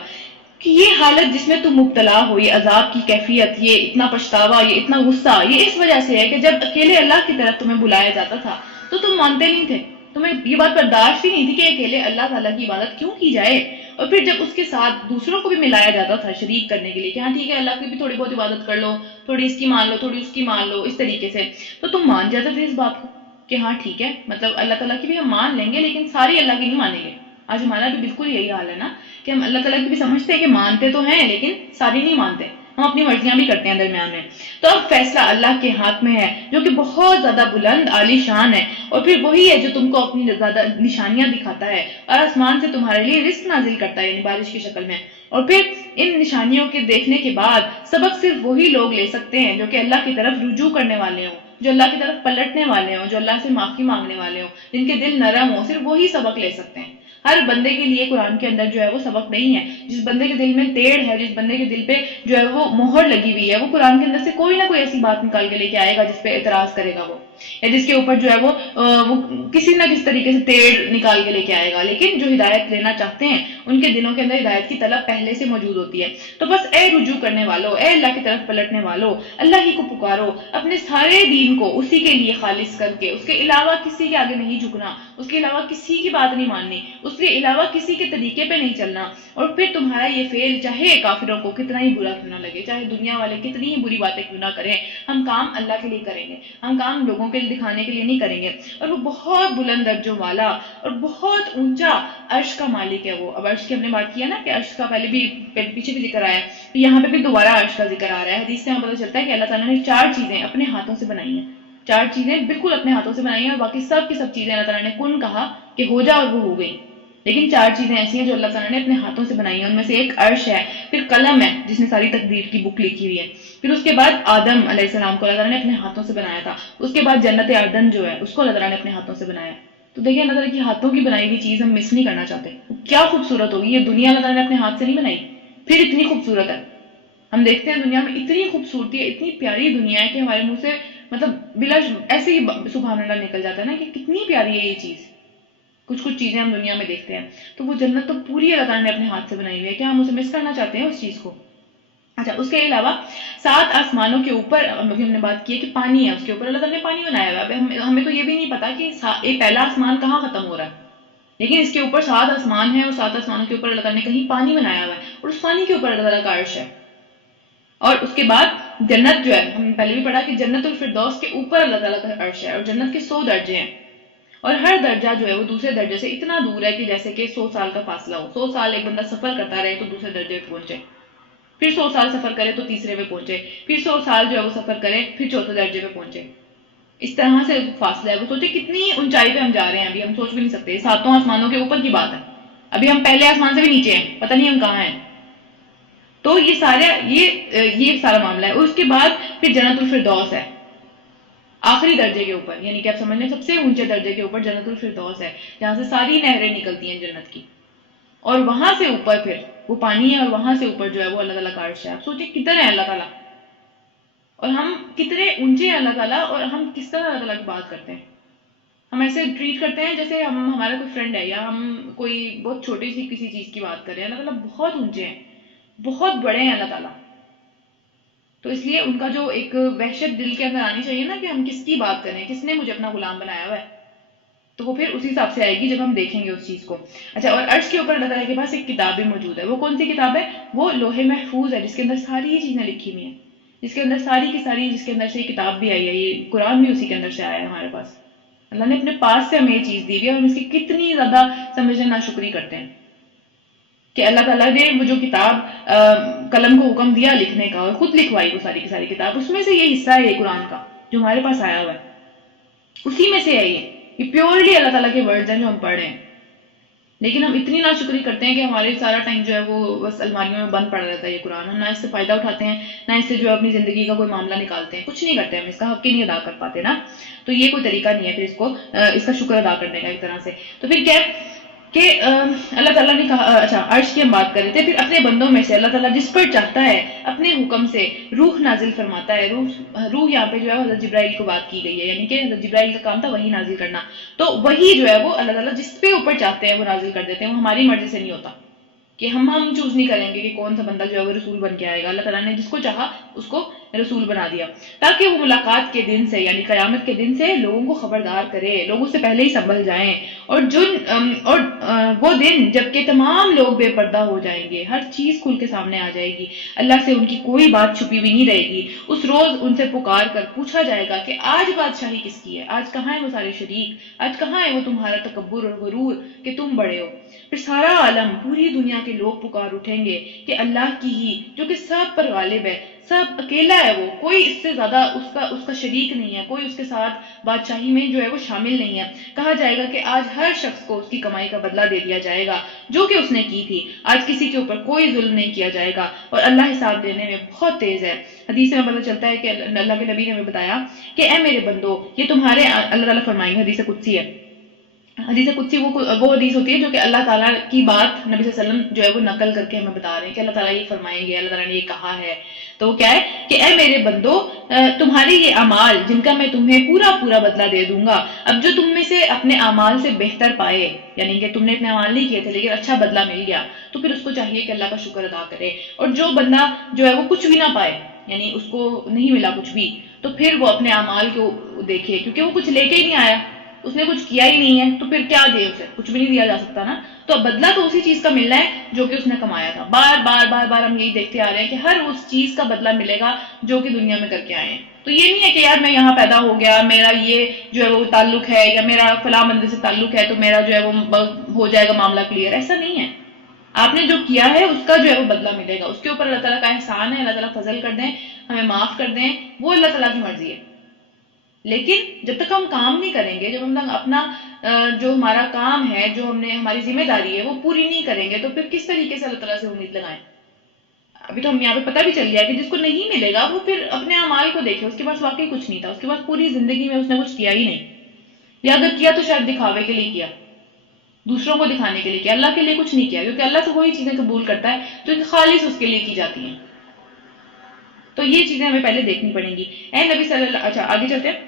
کہ یہ حالت جس میں تم مبتلا ہو, یہ عذاب کی کیفیت, یہ اتنا پچھتاوا, یہ اتنا غصہ, یہ اس وجہ سے ہے کہ جب اکیلے اللہ کی طرف تمہیں بلایا جاتا تھا تو تم مانتے نہیں تھے, تمہیں یہ بات برداشت ہی نہیں تھی کہ اکیلے اللہ تعالیٰ کی عبادت کیوں کی جائے. اور پھر جب اس کے ساتھ دوسروں کو بھی ملایا جاتا تھا شریک کرنے کے لیے کہ ہاں ٹھیک ہے اللہ کی بھی تھوڑی بہت عبادت کر لو, تھوڑی اس کی مان لو, تھوڑی اس کی مان لو, اس طریقے سے, تو تم مان جاتے تھے اس بات کو کہ ہاں ٹھیک ہے مطلب اللہ تعالیٰ کی بھی ہم مان لیں گے لیکن ساری اللہ کی نہیں مانیں گے. آج ہمارا بھی بالکل یہی حال ہے نا کہ ہم اللہ تعالیٰ کی بھی سمجھتے ہیں کہ مانتے تو ہیں لیکن ساری نہیں مانتے, ہم اپنی مرضیاں بھی کرتے ہیں درمیان میں. تو اب فیصلہ اللہ کے ہاتھ میں ہے جو کہ بہت زیادہ بلند عالی شان ہے, اور پھر وہی ہے جو تم کو اپنی زیادہ نشانیاں دکھاتا ہے اور آسمان سے تمہارے لیے رزق نازل کرتا ہے, یعنی بارش کی شکل میں. اور پھر ان نشانیوں کے دیکھنے کے بعد سبق صرف وہی لوگ لے سکتے ہیں جو کہ اللہ کی طرف رجوع کرنے والے ہوں, جو اللہ کی طرف پلٹنے والے ہوں, جو اللہ سے معافی مانگنے والے ہوں, جن کے دل نرم ہوں, صرف وہی سبق لے سکتے ہیں. ہر بندے کے لیے قرآن کے اندر جو ہے وہ سبق نہیں ہے. جس بندے کے دل میں ٹیڑھ ہے, جس بندے کے دل پہ جو ہے وہ مہر لگی ہوئی ہے, وہ قرآن کے اندر سے کوئی نہ کوئی ایسی بات نکال کے لے کے آئے گا جس پہ اعتراض کرے گا وہ, یا جس کے اوپر جو ہے وہ کسی نہ کسی طریقے سے ٹیڑھ نکال کے لے کے آئے گا. لیکن جو ہدایت لینا چاہتے ہیں ان کے دلوں کے اندر ہدایت کی طلب پہلے سے موجود ہوتی ہے. تو بس اے رجوع کرنے والو, اے اللہ کی طرف پلٹنے والو, اللہ ہی کو پکارو, اپنے سارے دین کو اسی کے لیے خالص کر کے, اس کے علاوہ کسی کے آگے نہیں جھکنا, اس کے علاوہ کسی کی بات نہیں ماننی, اس کے علاوہ کسی کے طریقے پہ نہیں چلنا. اور پھر تمہارا یہ فعل چاہے کافروں کو کتنا ہی برا کیوں نہ لگے, چاہے دنیا والے کتنی ہی بری باتیں کیوں نہ کریں, ہم کام اللہ کے لیے کریں گے, ہم کام لوگوں کے لیے دکھانے کے لیے نہیں کریں گے. اور وہ بہت بلند درجوں والا اور بہت اونچا عرش کا مالک ہے وہ. اب عرش کی ہم نے بات کیا نا کہ عرش کا پہلے بھی پیچھے بھی ذکر آیا ہے, تو یہاں پہ بھی دوبارہ عرش کا ذکر آ رہا ہے. حدیث سے ہمیں پتہ چلتا ہے کہ اللہ تعالیٰ نے 4 چیزیں اپنے ہاتھوں سے بنائی ہیں, 4 چیزیں بالکل اپنے ہاتھوں سے بنائی ہیں, اور باقی سب کی سب چیزیں اللہ تعالیٰ نے کن کہا کہ ہو جا اور وہ ہو گئی. لیکن 4 چیزیں ایسی ہیں جو اللہ تعالیٰ نے اپنے ہاتھوں سے بنائی ہیں, ان میں سے ایک عرش ہے, پھر قلم ہے جس نے ساری تقدیر کی بک لکھی ہوئی ہے, پھر اس کے بعد آدم علیہ السلام کو اللہ تعالیٰ نے اپنے ہاتھوں سے بنایا تھا, اس کے بعد جنت عدن جو ہے اس کو اللہ تعالیٰ نے اپنے ہاتھوں سے بنایا. تو دیکھیں اللہ تعالیٰ کی ہاتھوں کی بنائی ہوئی چیز ہم مس نہیں کرنا چاہتے. کیا خوبصورت ہوگی یہ دنیا, اللہ تعالیٰ نے اپنے ہاتھ سے نہیں بنائی, پھر اتنی خوبصورت ہے. ہم دیکھتے ہیں دنیا میں اتنی خوبصورتی ہے, اتنی پیاری دنیا ہے کہ ہمارے منہ سے مطلب بلا ایسے ہی سبحان اللہ نکل جاتا ہے نا کہ کتنی پیاری ہے یہ چیز. کچھ چیزیں ہم دنیا میں دیکھتے ہیں, تو وہ جنت تو پوری اللہ تعالیٰ نے اپنے ہاتھ سے بنائی ہوئی ہے. کیا ہم اسے مس کرنا چاہتے ہیں اس چیز کو؟ اچھا, اس کے علاوہ 7 آسمانوں کے اوپر ابھی ہم نے بات کی ہے کہ پانی ہے, اس کے اوپر اللہ تعالیٰ نے پانی بنایا ہوا ہے. ہمیں تو یہ بھی نہیں پتا کہ پہلا آسمان کہاں ختم ہو رہا ہے, لیکن اس کے اوپر 7 آسمان ہیں, اور 7 آسمانوں کے اوپر اللہ تعالیٰ نے کہیں پانی بنایا ہوا ہے, اور اس پانی کے اوپر اللہ تعالیٰ کا عرش ہے. اور اس کے بعد جنت جو ہے, ہم نے پہلے بھی پڑھا کہ جنت الفردوس کے اوپر اللہ تعالیٰ کا عرش ہے, اور جنت کے 100 درجے ہیں, اور ہر درجہ جو ہے وہ دوسرے درجے سے اتنا دور ہے کہ جیسے کہ 100 سال کا فاصلہ ہو. 100 سال ایک بندہ سفر کرتا رہے تو دوسرے درجے پہ پہنچے, پھر 100 سال سفر کرے تو تیسرے پہ پہنچے, پھر 100 سال جو ہے وہ سفر کرے پھر چوتھے درجے پہ پہنچے. اس طرح سے فاصلہ ہے. وہ سوچے کتنی اونچائی پہ ہم جا رہے ہیں, ابھی ہم سوچ بھی نہیں سکتے. 7 آسمانوں کے اوپر کی بات ہے, ابھی ہم پہلے آسمان سے بھی نیچے ہیں, پتہ نہیں ہم کہاں ہیں. تو یہ سارا معاملہ ہے. اور اس کے بعد پھر جنت الفردوس ہے آخری درجے کے اوپر, یعنی کہ آپ سمجھ لیں سب سے اونچے درجے کے اوپر جنت الفردوس ہے, جہاں سے ساری نہریں نکلتی ہیں جنت کی. اور وہاں سے اوپر پھر وہ پانی ہے, اور وہاں سے اوپر جو ہے وہ اللہ تعالیٰ کا عرش ہے. آپ سوچیں کدھر ہے اللہ تعالیٰ, اور ہم کتنے اونچے ہیں اللہ تعالیٰ, اور ہم کس طرح اللہ تعالیٰ کی بات کرتے ہیں. ہم ایسے ٹریٹ کرتے ہیں جیسے ہمارا کوئی فرینڈ ہے, یا ہم کوئی بہت چھوٹی سی کسی چیز کی بات کر رہے ہیں. اللہ تعالیٰ بہت اونچے ہیں, بہت بڑے ہیں اللہ تعالیٰ. تو اس لیے ان کا جو ایک وحشت دل کے اندر آنی چاہیے نا کہ ہم کس کی بات کریں, کس نے مجھے اپنا غلام بنایا ہوا ہے, تو وہ پھر اسی حساب سے آئے گی جب ہم دیکھیں گے اس چیز کو. اچھا, اور عرش کے اوپر اللہ تعالیٰ کے پاس ایک کتاب بھی موجود ہے. وہ کون سی کتاب ہے؟ وہ لوح محفوظ ہے, جس کے اندر ساری چیزیں لکھی ہوئی ہیں, جس کے اندر ساری کی ساری, جس کے اندر سے یہ کتاب بھی آئی ہے, یہ قرآن بھی اسی کے اندر سے آیا ہے ہمارے پاس. اللہ نے اپنے پاس سے ہمیں یہ چیز دی ہوئی ہے, اور ہم اس کی کتنی زیادہ سمجھنا ناشکری کرتے ہیں کہ اللہ تعالیٰ نے وہ جو کتاب قلم کو حکم دیا لکھنے کا اور خود لکھوائی وہ ساری کی ساری کتاب، اس میں سے یہ حصہ ہے قرآن کا جو ہمارے پاس آیا ہوا ہے، اسی میں سے ہے یہ پیورلی اللہ تعالیٰ کے ورڈز ہیں جو ہم پڑھ رہے ہیں. لیکن ہم اتنی ناشکری کرتے ہیں کہ ہمارے سارا ٹائم جو ہے وہ بس الماریوں میں بند پڑا رہتا ہے یہ قرآن. ہم نہ اس سے فائدہ اٹھاتے ہیں، نہ اس سے جو ہے اپنی زندگی کا کوئی معاملہ نکالتے ہیں، کچھ نہیں کرتے، ہم اس کا حق ہی نہیں ادا کر پاتے نا. تو یہ کوئی طریقہ نہیں ہے پھر اس کا شکر ادا کرنے کا ایک طرح سے. تو پھر کیا کہ اللہ تعالیٰ نے کہا، اچھا عرش کی ہم بات کر رہے تھے، پھر اپنے بندوں میں سے اللہ تعالیٰ جس پر چاہتا ہے اپنے حکم سے روح نازل فرماتا ہے. روح یہاں پہ جو ہے حضرت جبرائیل کو بات کی گئی ہے، یعنی کہ حضرت جبرائیل کا کام تھا وہی نازل کرنا. تو وہی جو ہے وہ اللہ تعالیٰ جس پہ اوپر چاہتے ہیں وہ نازل کر دیتے ہیں. وہ ہماری مرضی سے نہیں ہوتا کہ ہم چوز نہیں کریں گے کہ کون سا بندہ جو ہے وہ رسول بن کے آئے گا. اللہ تعالیٰ نے جس کو چاہا اس کو رسول بنا دیا تاکہ وہ ملاقات کے دن سے یعنی قیامت کے دن سے لوگوں کو خبردار کرے، لوگوں سے پہلے ہی سنبھل جائیں. اور وہ دن جب کہ تمام لوگ بے پردہ ہو جائیں گے، ہر چیز کھل کے سامنے آ جائے گی، اللہ سے ان کی کوئی بات چھپی ہوئی نہیں رہے گی. اس روز ان سے پکار کر پوچھا جائے گا کہ آج بادشاہی کس کی ہے، آج کہاں ہے وہ سارے شریک، آج کہاں ہے وہ تمہارا تکبر اور غرور کہ تم بڑے ہو. پھر سارا عالم، پوری دنیا کے لوگ پکار اٹھیں گے کہ اللہ کی ہی جو کہ سب پر غالب ہے، سب اکیلا ہے، وہ کوئی اس سے زیادہ اس کا شریک نہیں ہے، کوئی اس کے ساتھ بادشاہی میں جو ہے وہ شامل نہیں ہے. کہا جائے گا کہ آج ہر شخص کو اس کی کمائی کا بدلہ دے دیا جائے گا جو کہ اس نے کی تھی. آج کسی کے اوپر کوئی ظلم نہیں کیا جائے گا اور اللہ حساب دینے میں بہت تیز ہے. حدیث میں پتہ چلتا ہے کہ اللہ کے نبی نے ہمیں بتایا کہ اے میرے بندو، یہ تمہارے اللہ تعالیٰ فرمائیں گے، حدیث قدسی ہے. حدیث قدسی وہ حدیث ہوتی ہے جو کہ اللہ تعالیٰ کی بات نبی صلی اللہ علیہ وسلم جو ہے وہ نقل کر کے ہمیں بتا رہے ہیں کہ اللہ تعالیٰ یہ فرمائیں گے، اللہ تعالیٰ نے یہ کہا ہے. تو وہ کیا ہے کہ اے میرے بندو، تمہارے یہ اعمال جن کا میں تمہیں پورا پورا بدلہ دے دوں گا، اب جو تم میں سے اپنے اعمال سے بہتر پائے، یعنی کہ تم نے اتنے اعمال نہیں کیے تھے لیکن اچھا بدلہ مل گیا، تو پھر اس کو چاہیے کہ اللہ کا شکر ادا کرے. اور جو بندہ جو ہے وہ کچھ بھی نہ پائے، یعنی اس کو نہیں ملا کچھ بھی، تو پھر وہ اپنے اعمال کو دیکھے، کیونکہ وہ کچھ لے کے ہی نہیں آیا، اس نے کچھ کیا ہی نہیں ہے، تو پھر کیا دے اسے؟ کچھ بھی نہیں دیا جا سکتا نا. تو بدلہ تو اسی چیز کا ملنا ہے جو کہ اس نے کمایا تھا. بار بار بار بار ہم یہی دیکھتے آ رہے ہیں کہ ہر اس چیز کا بدلہ ملے گا جو کہ دنیا میں کر کے آئے ہیں. تو یہ نہیں ہے کہ یار میں یہاں پیدا ہو گیا، میرا یہ جو ہے وہ تعلق ہے یا میرا فلاں بندے سے تعلق ہے تو میرا جو ہے وہ ہو جائے گا معاملہ کلیئر. ایسا نہیں ہے. آپ نے جو کیا ہے اس کا جو ہے وہ بدلہ ملے گا. اس کے اوپر اللہ تعالیٰ کا احسان ہے، اللہ تعالیٰ فضل کر دیں، ہمیں معاف کر دیں، وہ اللہ تعالیٰ کی مرضی ہے. لیکن جب تک ہم کام نہیں کریں گے، جب ہم اپنا جو ہمارا کام ہے، جو ہماری ذمہ داری ہے وہ پوری نہیں کریں گے، تو پھر کس طریقے سے اللہ تعالیٰ سے امید لگائیں؟ ابھی تو ہم یہاں پہ پتہ بھی چل گیا کہ جس کو نہیں ملے گا وہ پھر اپنے اعمال کو دیکھے، اس کے پاس واقعی کچھ نہیں تھا، اس کے پاس پوری زندگی میں اس نے کچھ کیا ہی نہیں، یا اگر کیا تو شاید دکھاوے کے لیے کیا، دوسروں کو دکھانے کے لیے کیا، اللہ کے لیے کچھ نہیں کیا. کیونکہ اللہ سے وہی چیزیں قبول کرتا ہے جو کہ خالص اس کے لیے کی جاتی ہیں. تو یہ چیزیں ہمیں پہلے دیکھنی پڑیں گی. اے نبی صلی اللہ، اچھا آگے چلتے ہیں.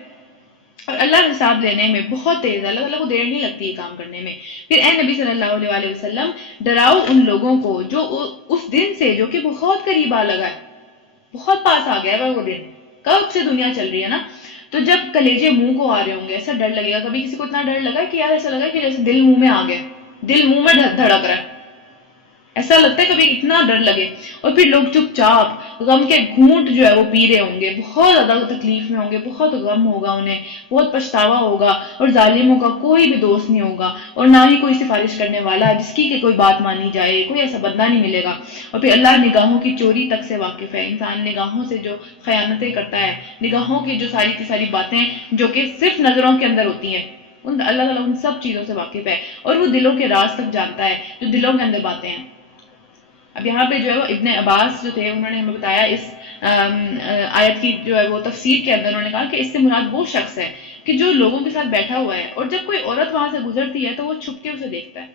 اور اللہ حساب لینے میں بہت تیز ہے، اللہ تعالیٰ کو دیر نہیں لگتی ہے کام کرنے میں. پھر اے نبی صلی اللہ علیہ وسلم ڈراؤ ان لوگوں کو جو اس دن سے جو کہ بہت قریب آ لگا ہے، بہت پاس آ گیا ہے وہ دن، کب سے دنیا چل رہی ہے نا. تو جب کلیجے منہ کو آ رہے ہوں گے، ایسا ڈر لگے گا. کبھی کسی کو اتنا ڈر لگا کہ یار ایسا لگا کہ جیسے دل منہ میں آ گیا، دل منہ میں دھڑک رہا ہے، ایسا لگتا ہے کبھی اتنا ڈر لگے. اور پھر لوگ چپ چاپ غم کے گھونٹ جو ہے وہ پی رہے ہوں گے، بہت زیادہ تکلیف میں ہوں گے، بہت غم ہوگا انہیں، بہت پچھتاوا ہوگا، اور ظالموں کا کوئی بھی دوست نہیں ہوگا، اور نہ ہی کوئی سفارش کرنے والا جس کی کہ کوئی بات مانی جائے، کوئی ایسا بندہ نہیں ملے گا. اور پھر اللہ نگاہوں کی چوری تک سے واقف ہے. انسان نگاہوں سے جو خیانتیں کرتا ہے، نگاہوں کی جو ساری کی ساری باتیں جو کہ صرف نظروں کے اندر ہوتی ہیں، اللہ تعالیٰ ان سب چیزوں سے واقف ہے، اور وہ دلوں کے راز تک جانتا ہے جو دلوں کے اندر باتیں ہیں. اب یہاں پہ جو ہے وہ ابن عباس جو تھے انہوں نے ہمیں بتایا اس آیت کی جو ہے وہ تفسیر کے اندر، انہوں نے کہا کہ اس سے مراد وہ شخص ہے کہ جو لوگوں کے ساتھ بیٹھا ہوا ہے، اور جب کوئی عورت وہاں سے گزرتی ہے تو وہ چھپ کے اسے دیکھتا ہے،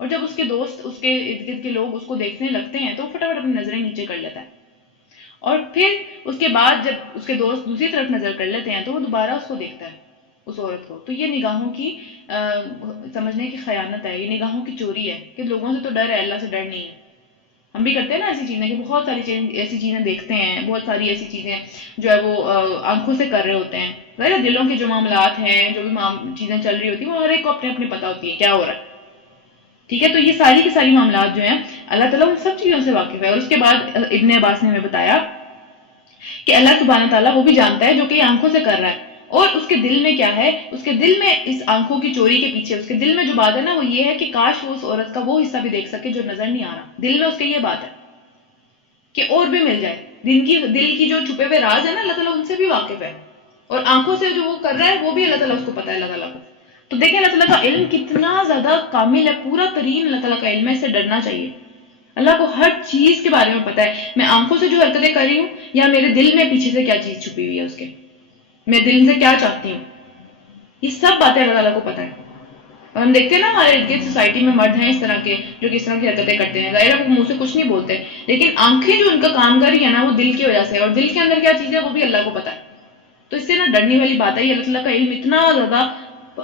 اور جب اس کے دوست، اس کے ارد گرد کے لوگ اس کو دیکھنے لگتے ہیں تو وہ فٹافٹ اپنی نظریں نیچے کر لیتا ہے. اور پھر اس کے بعد جب اس کے دوست دوسری طرف نظر کر لیتے ہیں تو وہ دوبارہ اس کو دیکھتا ہے، اس عورت کو. تو یہ نگاہوں کی سمجھنے کی خیانت ہے، یہ نگاہوں کی چوری ہے کہ لوگوں سے تو ڈر ہے، اللہ سے ڈر نہیں ہے. ہم بھی کرتے ہیں نا ایسی چیزیں کہ بہت ساری ایسی چیزیں دیکھتے ہیں، بہت ساری ایسی چیزیں جو ہے وہ آنکھوں سے کر رہے ہوتے ہیں. ظاہر دلوں کے جو معاملات ہیں، جو بھی چیزیں چل رہی ہوتی ہیں، وہ ہر ایک کو اپنے اپنے پتہ ہوتی ہے کیا ہو رہا ہے. ٹھیک ہے، تو یہ ساری کی ساری معاملات جو ہیں اللہ تعالیٰ ان سب چیزوں سے واقف ہے. اور اس کے بعد ابن عباس نے ہمیں بتایا کہ اللہ سبحانہ تعالیٰ وہ بھی جانتا ہے جو کہ آنکھوں سے کر رہا ہے، اور اس کے دل میں کیا ہے، اس کے دل میں اس آنکھوں کی چوری کے پیچھے اس کے دل میں جو بات ہے نا وہ یہ ہے کہ کاش وہ اس عورت کا وہ حصہ بھی دیکھ سکے جو نظر نہیں آ رہا. دل میں اس کے یہ بات ہے کہ اور بھی مل جائے. دل کی جو چھپے ہوئے راز ہے نا اللہ تعالیٰ ان سے بھی واقف ہے، اور آنکھوں سے جو وہ کر رہا ہے وہ بھی اللہ تعالیٰ اس کو پتا ہے اللہ تعالیٰ کو. تو دیکھیں اللہ تعالیٰ کا علم کتنا زیادہ کامل ہے، پورا ترین اللہ تعالیٰ کا علم ہے. اس سے ڈرنا چاہیے. اللہ کو ہر چیز کے بارے میں پتا ہے. میں آنکھوں سے جو حرکتیں کر رہی ہوں یا میرے دل میں پیچھے سے کیا چیز چھپی ہوئی ہے، اس کے میں دل سے کیا چاہتی ہوں، یہ سب باتیں اللہ تعالیٰ کو پتا ہے. اور ہم دیکھتے ہیں نا ہمارے ارد گرد سوسائٹی میں مرد ہیں اس طرح کے جو کس طرح کی حرکتیں کرتے ہیں. ظاہر ہے وہ منہ سے کچھ نہیں بولتے، لیکن آنکھیں جو ان کا کام کر رہی ہے نا وہ دل کی وجہ سے، اور دل کے اندر کیا چیز ہے وہ بھی اللہ کو پتا ہے. تو اس سے نا ڈرنے والی بات ہے. یہ اللہ تعالیٰ کا علم اتنا زیادہ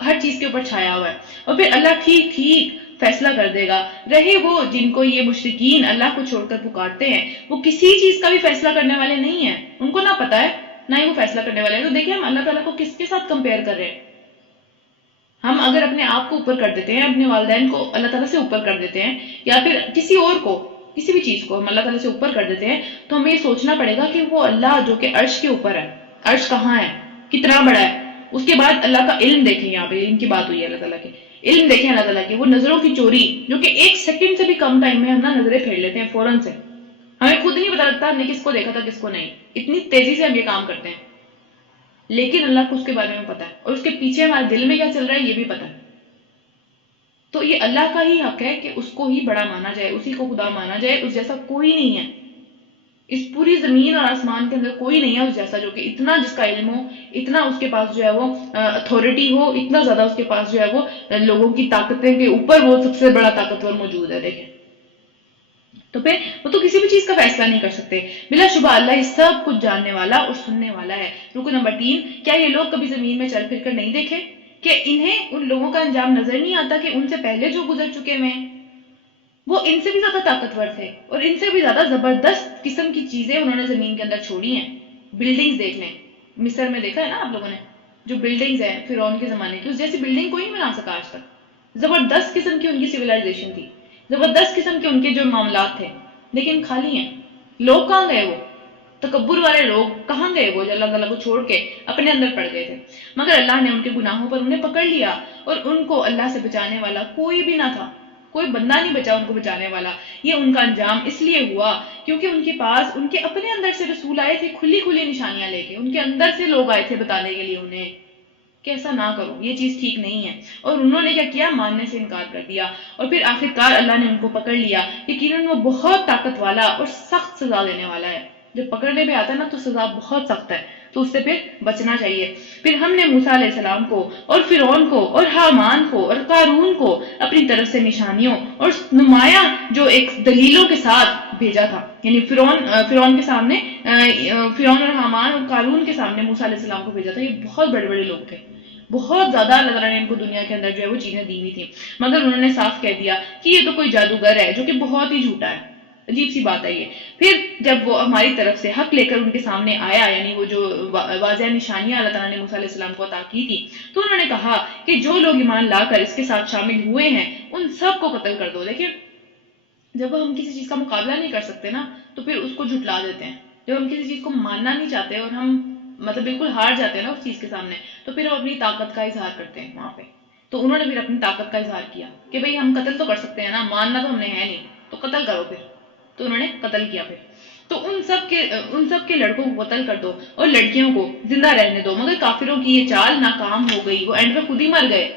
ہر چیز کے اوپر چھایا ہوا ہے. اور پھر اللہ ٹھیک فیصلہ کر دے گا. رہے وہ جن کو یہ مشرکین اللہ کو چھوڑ کر پکارتے ہیں، وہ کسی چیز کا بھی فیصلہ کرنے والے نہیں ہیں. ان کو نہ پتا ہے نہ ہی وہ فیصلہ کرنے والے ہیں. تو دیکھیں ہم اللہ تعالیٰ کو کس کے ساتھ کمپیئر کر رہے ہیں. ہم اگر اپنے آپ کو اوپر کر دیتے ہیں، اپنے والدین کو اللہ تعالیٰ سے اوپر کر دیتے ہیں، یا پھر کسی اور کو کسی بھی چیز کو ہم اللہ تعالیٰ سے اوپر کر دیتے ہیں، تو ہمیں یہ سوچنا پڑے گا کہ وہ اللہ جو کہ عرش کے اوپر ہے، عرش کہاں ہے، کتنا بڑا ہے. اس کے بعد اللہ کا علم دیکھیں. یہاں پہ علم کی بات ہوئی ہے اللہ تعالیٰ کے علم دیکھیں. اللہ تعالیٰ کی وہ نظروں کی چوری جو کہ ایک سیکنڈ سے بھی کم ٹائم میں ہم نا نظریں پھیر لیتے ہیں فوراً سے. ہمیں خود نہیں پتا لگتا ہم نے کس کو دیکھا تھا کس کو نہیں. اتنی تیزی سے ہم یہ کام کرتے ہیں. لیکن اللہ کو اس کے بارے میں پتا ہے، اور اس کے پیچھے ہمارے دل میں کیا چل رہا ہے یہ بھی پتا ہے. تو یہ اللہ کا ہی حق ہے کہ اس کو ہی بڑا مانا جائے، اسی کو خدا مانا جائے. اس جیسا کوئی نہیں ہے اس پوری زمین اور آسمان کے اندر، کوئی نہیں ہے اس جیسا جو کہ اتنا جس کا علم ہو، اتنا اس کے پاس جو ہے وہ اتھارٹی ہو، اتنا زیادہ اس کے پاس جو ہے وہ لوگوں کی طاقتیں کے اوپر وہ سب سے بڑا طاقتور موجود ہے. دیکھیں تو پھر وہ تو کسی بھی چیز کا فیصلہ نہیں کر سکتے. بلا شبہ اللہ یہ سب کچھ جاننے والا اور سننے والا ہے. رکو نمبر 3، کیا یہ لوگ کبھی زمین میں چل پھر کر نہیں دیکھے کہ انہیں ان لوگوں کا انجام نظر نہیں آتا کہ ان سے پہلے جو گزر چکے ہوئے ہیں وہ ان سے بھی زیادہ طاقتور تھے، اور ان سے بھی زیادہ زبردست قسم کی چیزیں انہوں نے زمین کے اندر چھوڑی ہیں. بلڈنگز دیکھ لیں، مصر میں دیکھا ہے نا آپ لوگوں نے جو بلڈنگز ہیں فرعون کے زمانے کی، اس جیسی بلڈنگ کوئی نہیں بنا سکا آج تک. زبردست قسم کی ان کی سویلائزیشن تھی، زبردست قسم کے ان کے جو معاملات تھے، لیکن خالی ہیں. لوگ کہاں گئے؟ وہ تکبر والے لوگ کہاں گئے؟ وہ جو اللہ تعالیٰ کو چھوڑ کے اپنے اندر پڑ گئے تھے. مگر اللہ نے ان کے گناہوں پر انہیں پکڑ لیا، اور ان کو اللہ سے بچانے والا کوئی بھی نہ تھا. کوئی بندہ نہیں بچا ان کو بچانے والا. یہ ان کا انجام اس لیے ہوا کیونکہ ان کے پاس ان کے اپنے اندر سے رسول آئے تھے کھلی کھلی نشانیاں لے کے. ان کے اندر سے لوگ آئے تھے بتانے کے لیے انہیں کہ ایسا نہ کرو، یہ چیز ٹھیک نہیں ہے. اور انہوں نے کیا کیا؟ ماننے سے انکار کر دیا. اور پھر آخرکار اللہ نے ان کو پکڑ لیا. یقیناً وہ بہت طاقت والا اور سخت سزا دینے والا ہے. جب پکڑنے پہ آتا ہے نا تو سزا بہت سخت ہے، تو اس سے پھر بچنا چاہیے. پھر ہم نے موسیٰ علیہ السلام کو اور فرعون کو اور حامان کو اور قارون کو اپنی طرف سے نشانیوں اور نمایاں جو ایک دلیلوں کے ساتھ بھیجا تھا. یعنی فرعون کے سامنے، فرعون اور حامان اور قارون کے سامنے موسیٰ علیہ السلام کو بھیجا تھا. یہ بہت بڑے بڑے لوگ تھے، بہت زیادہ اللہ تعالیٰ نے ان کو دنیا کے اندر جو ہے وہ چیزیں دی ہوئی تھیں. مگر انہوں نے صاف کہہ دیا کہ یہ تو کوئی جادوگر ہے، جو کہ بہت ہی جھوٹا ہے. عجیب سی بات ہے یہ. پھر جب وہ ہماری طرف سے حق لے کر ان کے سامنے آیا، یعنی وہ جو واضح نشانیاں اللہ تعالیٰ نے موسیٰ علیہ السلام کو عطا کی تھی، تو انہوں نے کہا کہ جو لوگ ایمان لا کر اس کے ساتھ شامل ہوئے ہیں ان سب کو قتل کر دو. دیکھیں جب ہم کسی چیز کا مقابلہ نہیں کر سکتے نا تو پھر اس کو جھٹلا دیتے ہیں. جب ہم کسی چیز کو ماننا نہیں چاہتے اور ہم مطلب بالکل ہار جاتے ہیں نا اس چیز کے سامنے، تو پھر ہم اپنی طاقت کا اظہار کرتے ہیں وہاں پہ. تو انہوں نے پھر اپنی طاقت کا اظہار کیا کہ بھئی ہم قتل تو کر سکتے ہیں نا، ماننا تو ہم نے ہے نہیں، تو قتل کرو پھر. تو انہوں نے قتل کیا. پھر تو ان سب کے لڑکوں کو قتل کر دو اور لڑکیوں کو زندہ رہنے دو. مگر کافروں کی یہ چال ناکام ہو گئی، وہ اینڈ میں خود ہی مر گئے.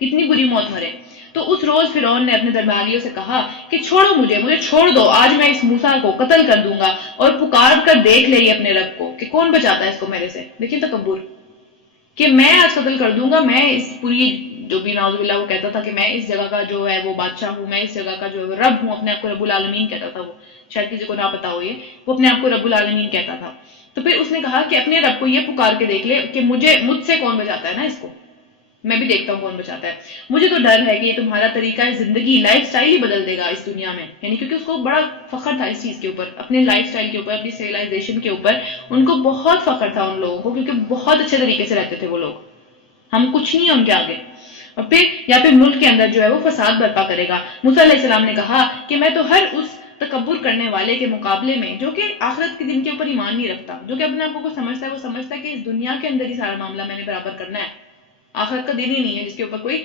کتنی بری موت مرے. تو اس روز فرعون نے اپنے درباریوں سے کہا کہ چھوڑو مجھے چھوڑ دو، آج میں اس موسیٰ کو قتل کر دوں گا. اور پکار کر دیکھ لے اپنے رب کو کہ کون بچاتا ہے اس کو میرے سے. دیکھیں تکبر کہ میں آج قتل کر دوں گا. میں اس پوری جو بھی نعوذ باللہ وہ کہتا تھا کہ میں اس جگہ کا جو ہے وہ بادشاہ ہوں، میں اس جگہ کا جو ہے رب ہوں، اپنے آپ کو رب العالمین کہتا تھا. وہ شاید کسی کو نہ پتا ہو وہ اپنے آپ کو رب العالمین کہتا تھا. تو پھر اس نے کہا کہ اپنے رب کو یہ پکار کے دیکھ لے کہ مجھ سے کون بچاتا ہے نا اس کو. میں بھی دیکھتا ہوں کون بچاتا ہے. مجھے تو ڈر ہے کہ یہ تمہارا طریقہ زندگی لائف سٹائل ہی بدل دے گا اس دنیا میں. یعنی کیونکہ اس کو بڑا فخر تھا اس چیز کے اوپر، اپنے لائف سٹائل کے اوپر، اپنی سویلائزیشن کے اوپر. ان کو بہت فخر تھا ان لوگوں کو، کیونکہ بہت اچھے طریقے سے رہتے تھے وہ لوگ. ہم کچھ نہیں ہیں ان کے آگے. اور پھر ملک کے اندر جو ہے وہ فساد برپا کرے گا. موسیٰ علیہ السلام نے کہا کہ میں تو ہر اس تکبر کرنے والے کے مقابلے میں جو کہ آخرت کے دن کے اوپر ایمان نہیں رکھتا، جو کہ اپنے آپ کو سمجھتا ہے، وہ سمجھتا ہے کہ اس دنیا کے اندر ہی سارا معاملہ میں نے برابر کرنا ہے، آخرت کا دن ہی نہیں ہے جس کے اوپر کوئی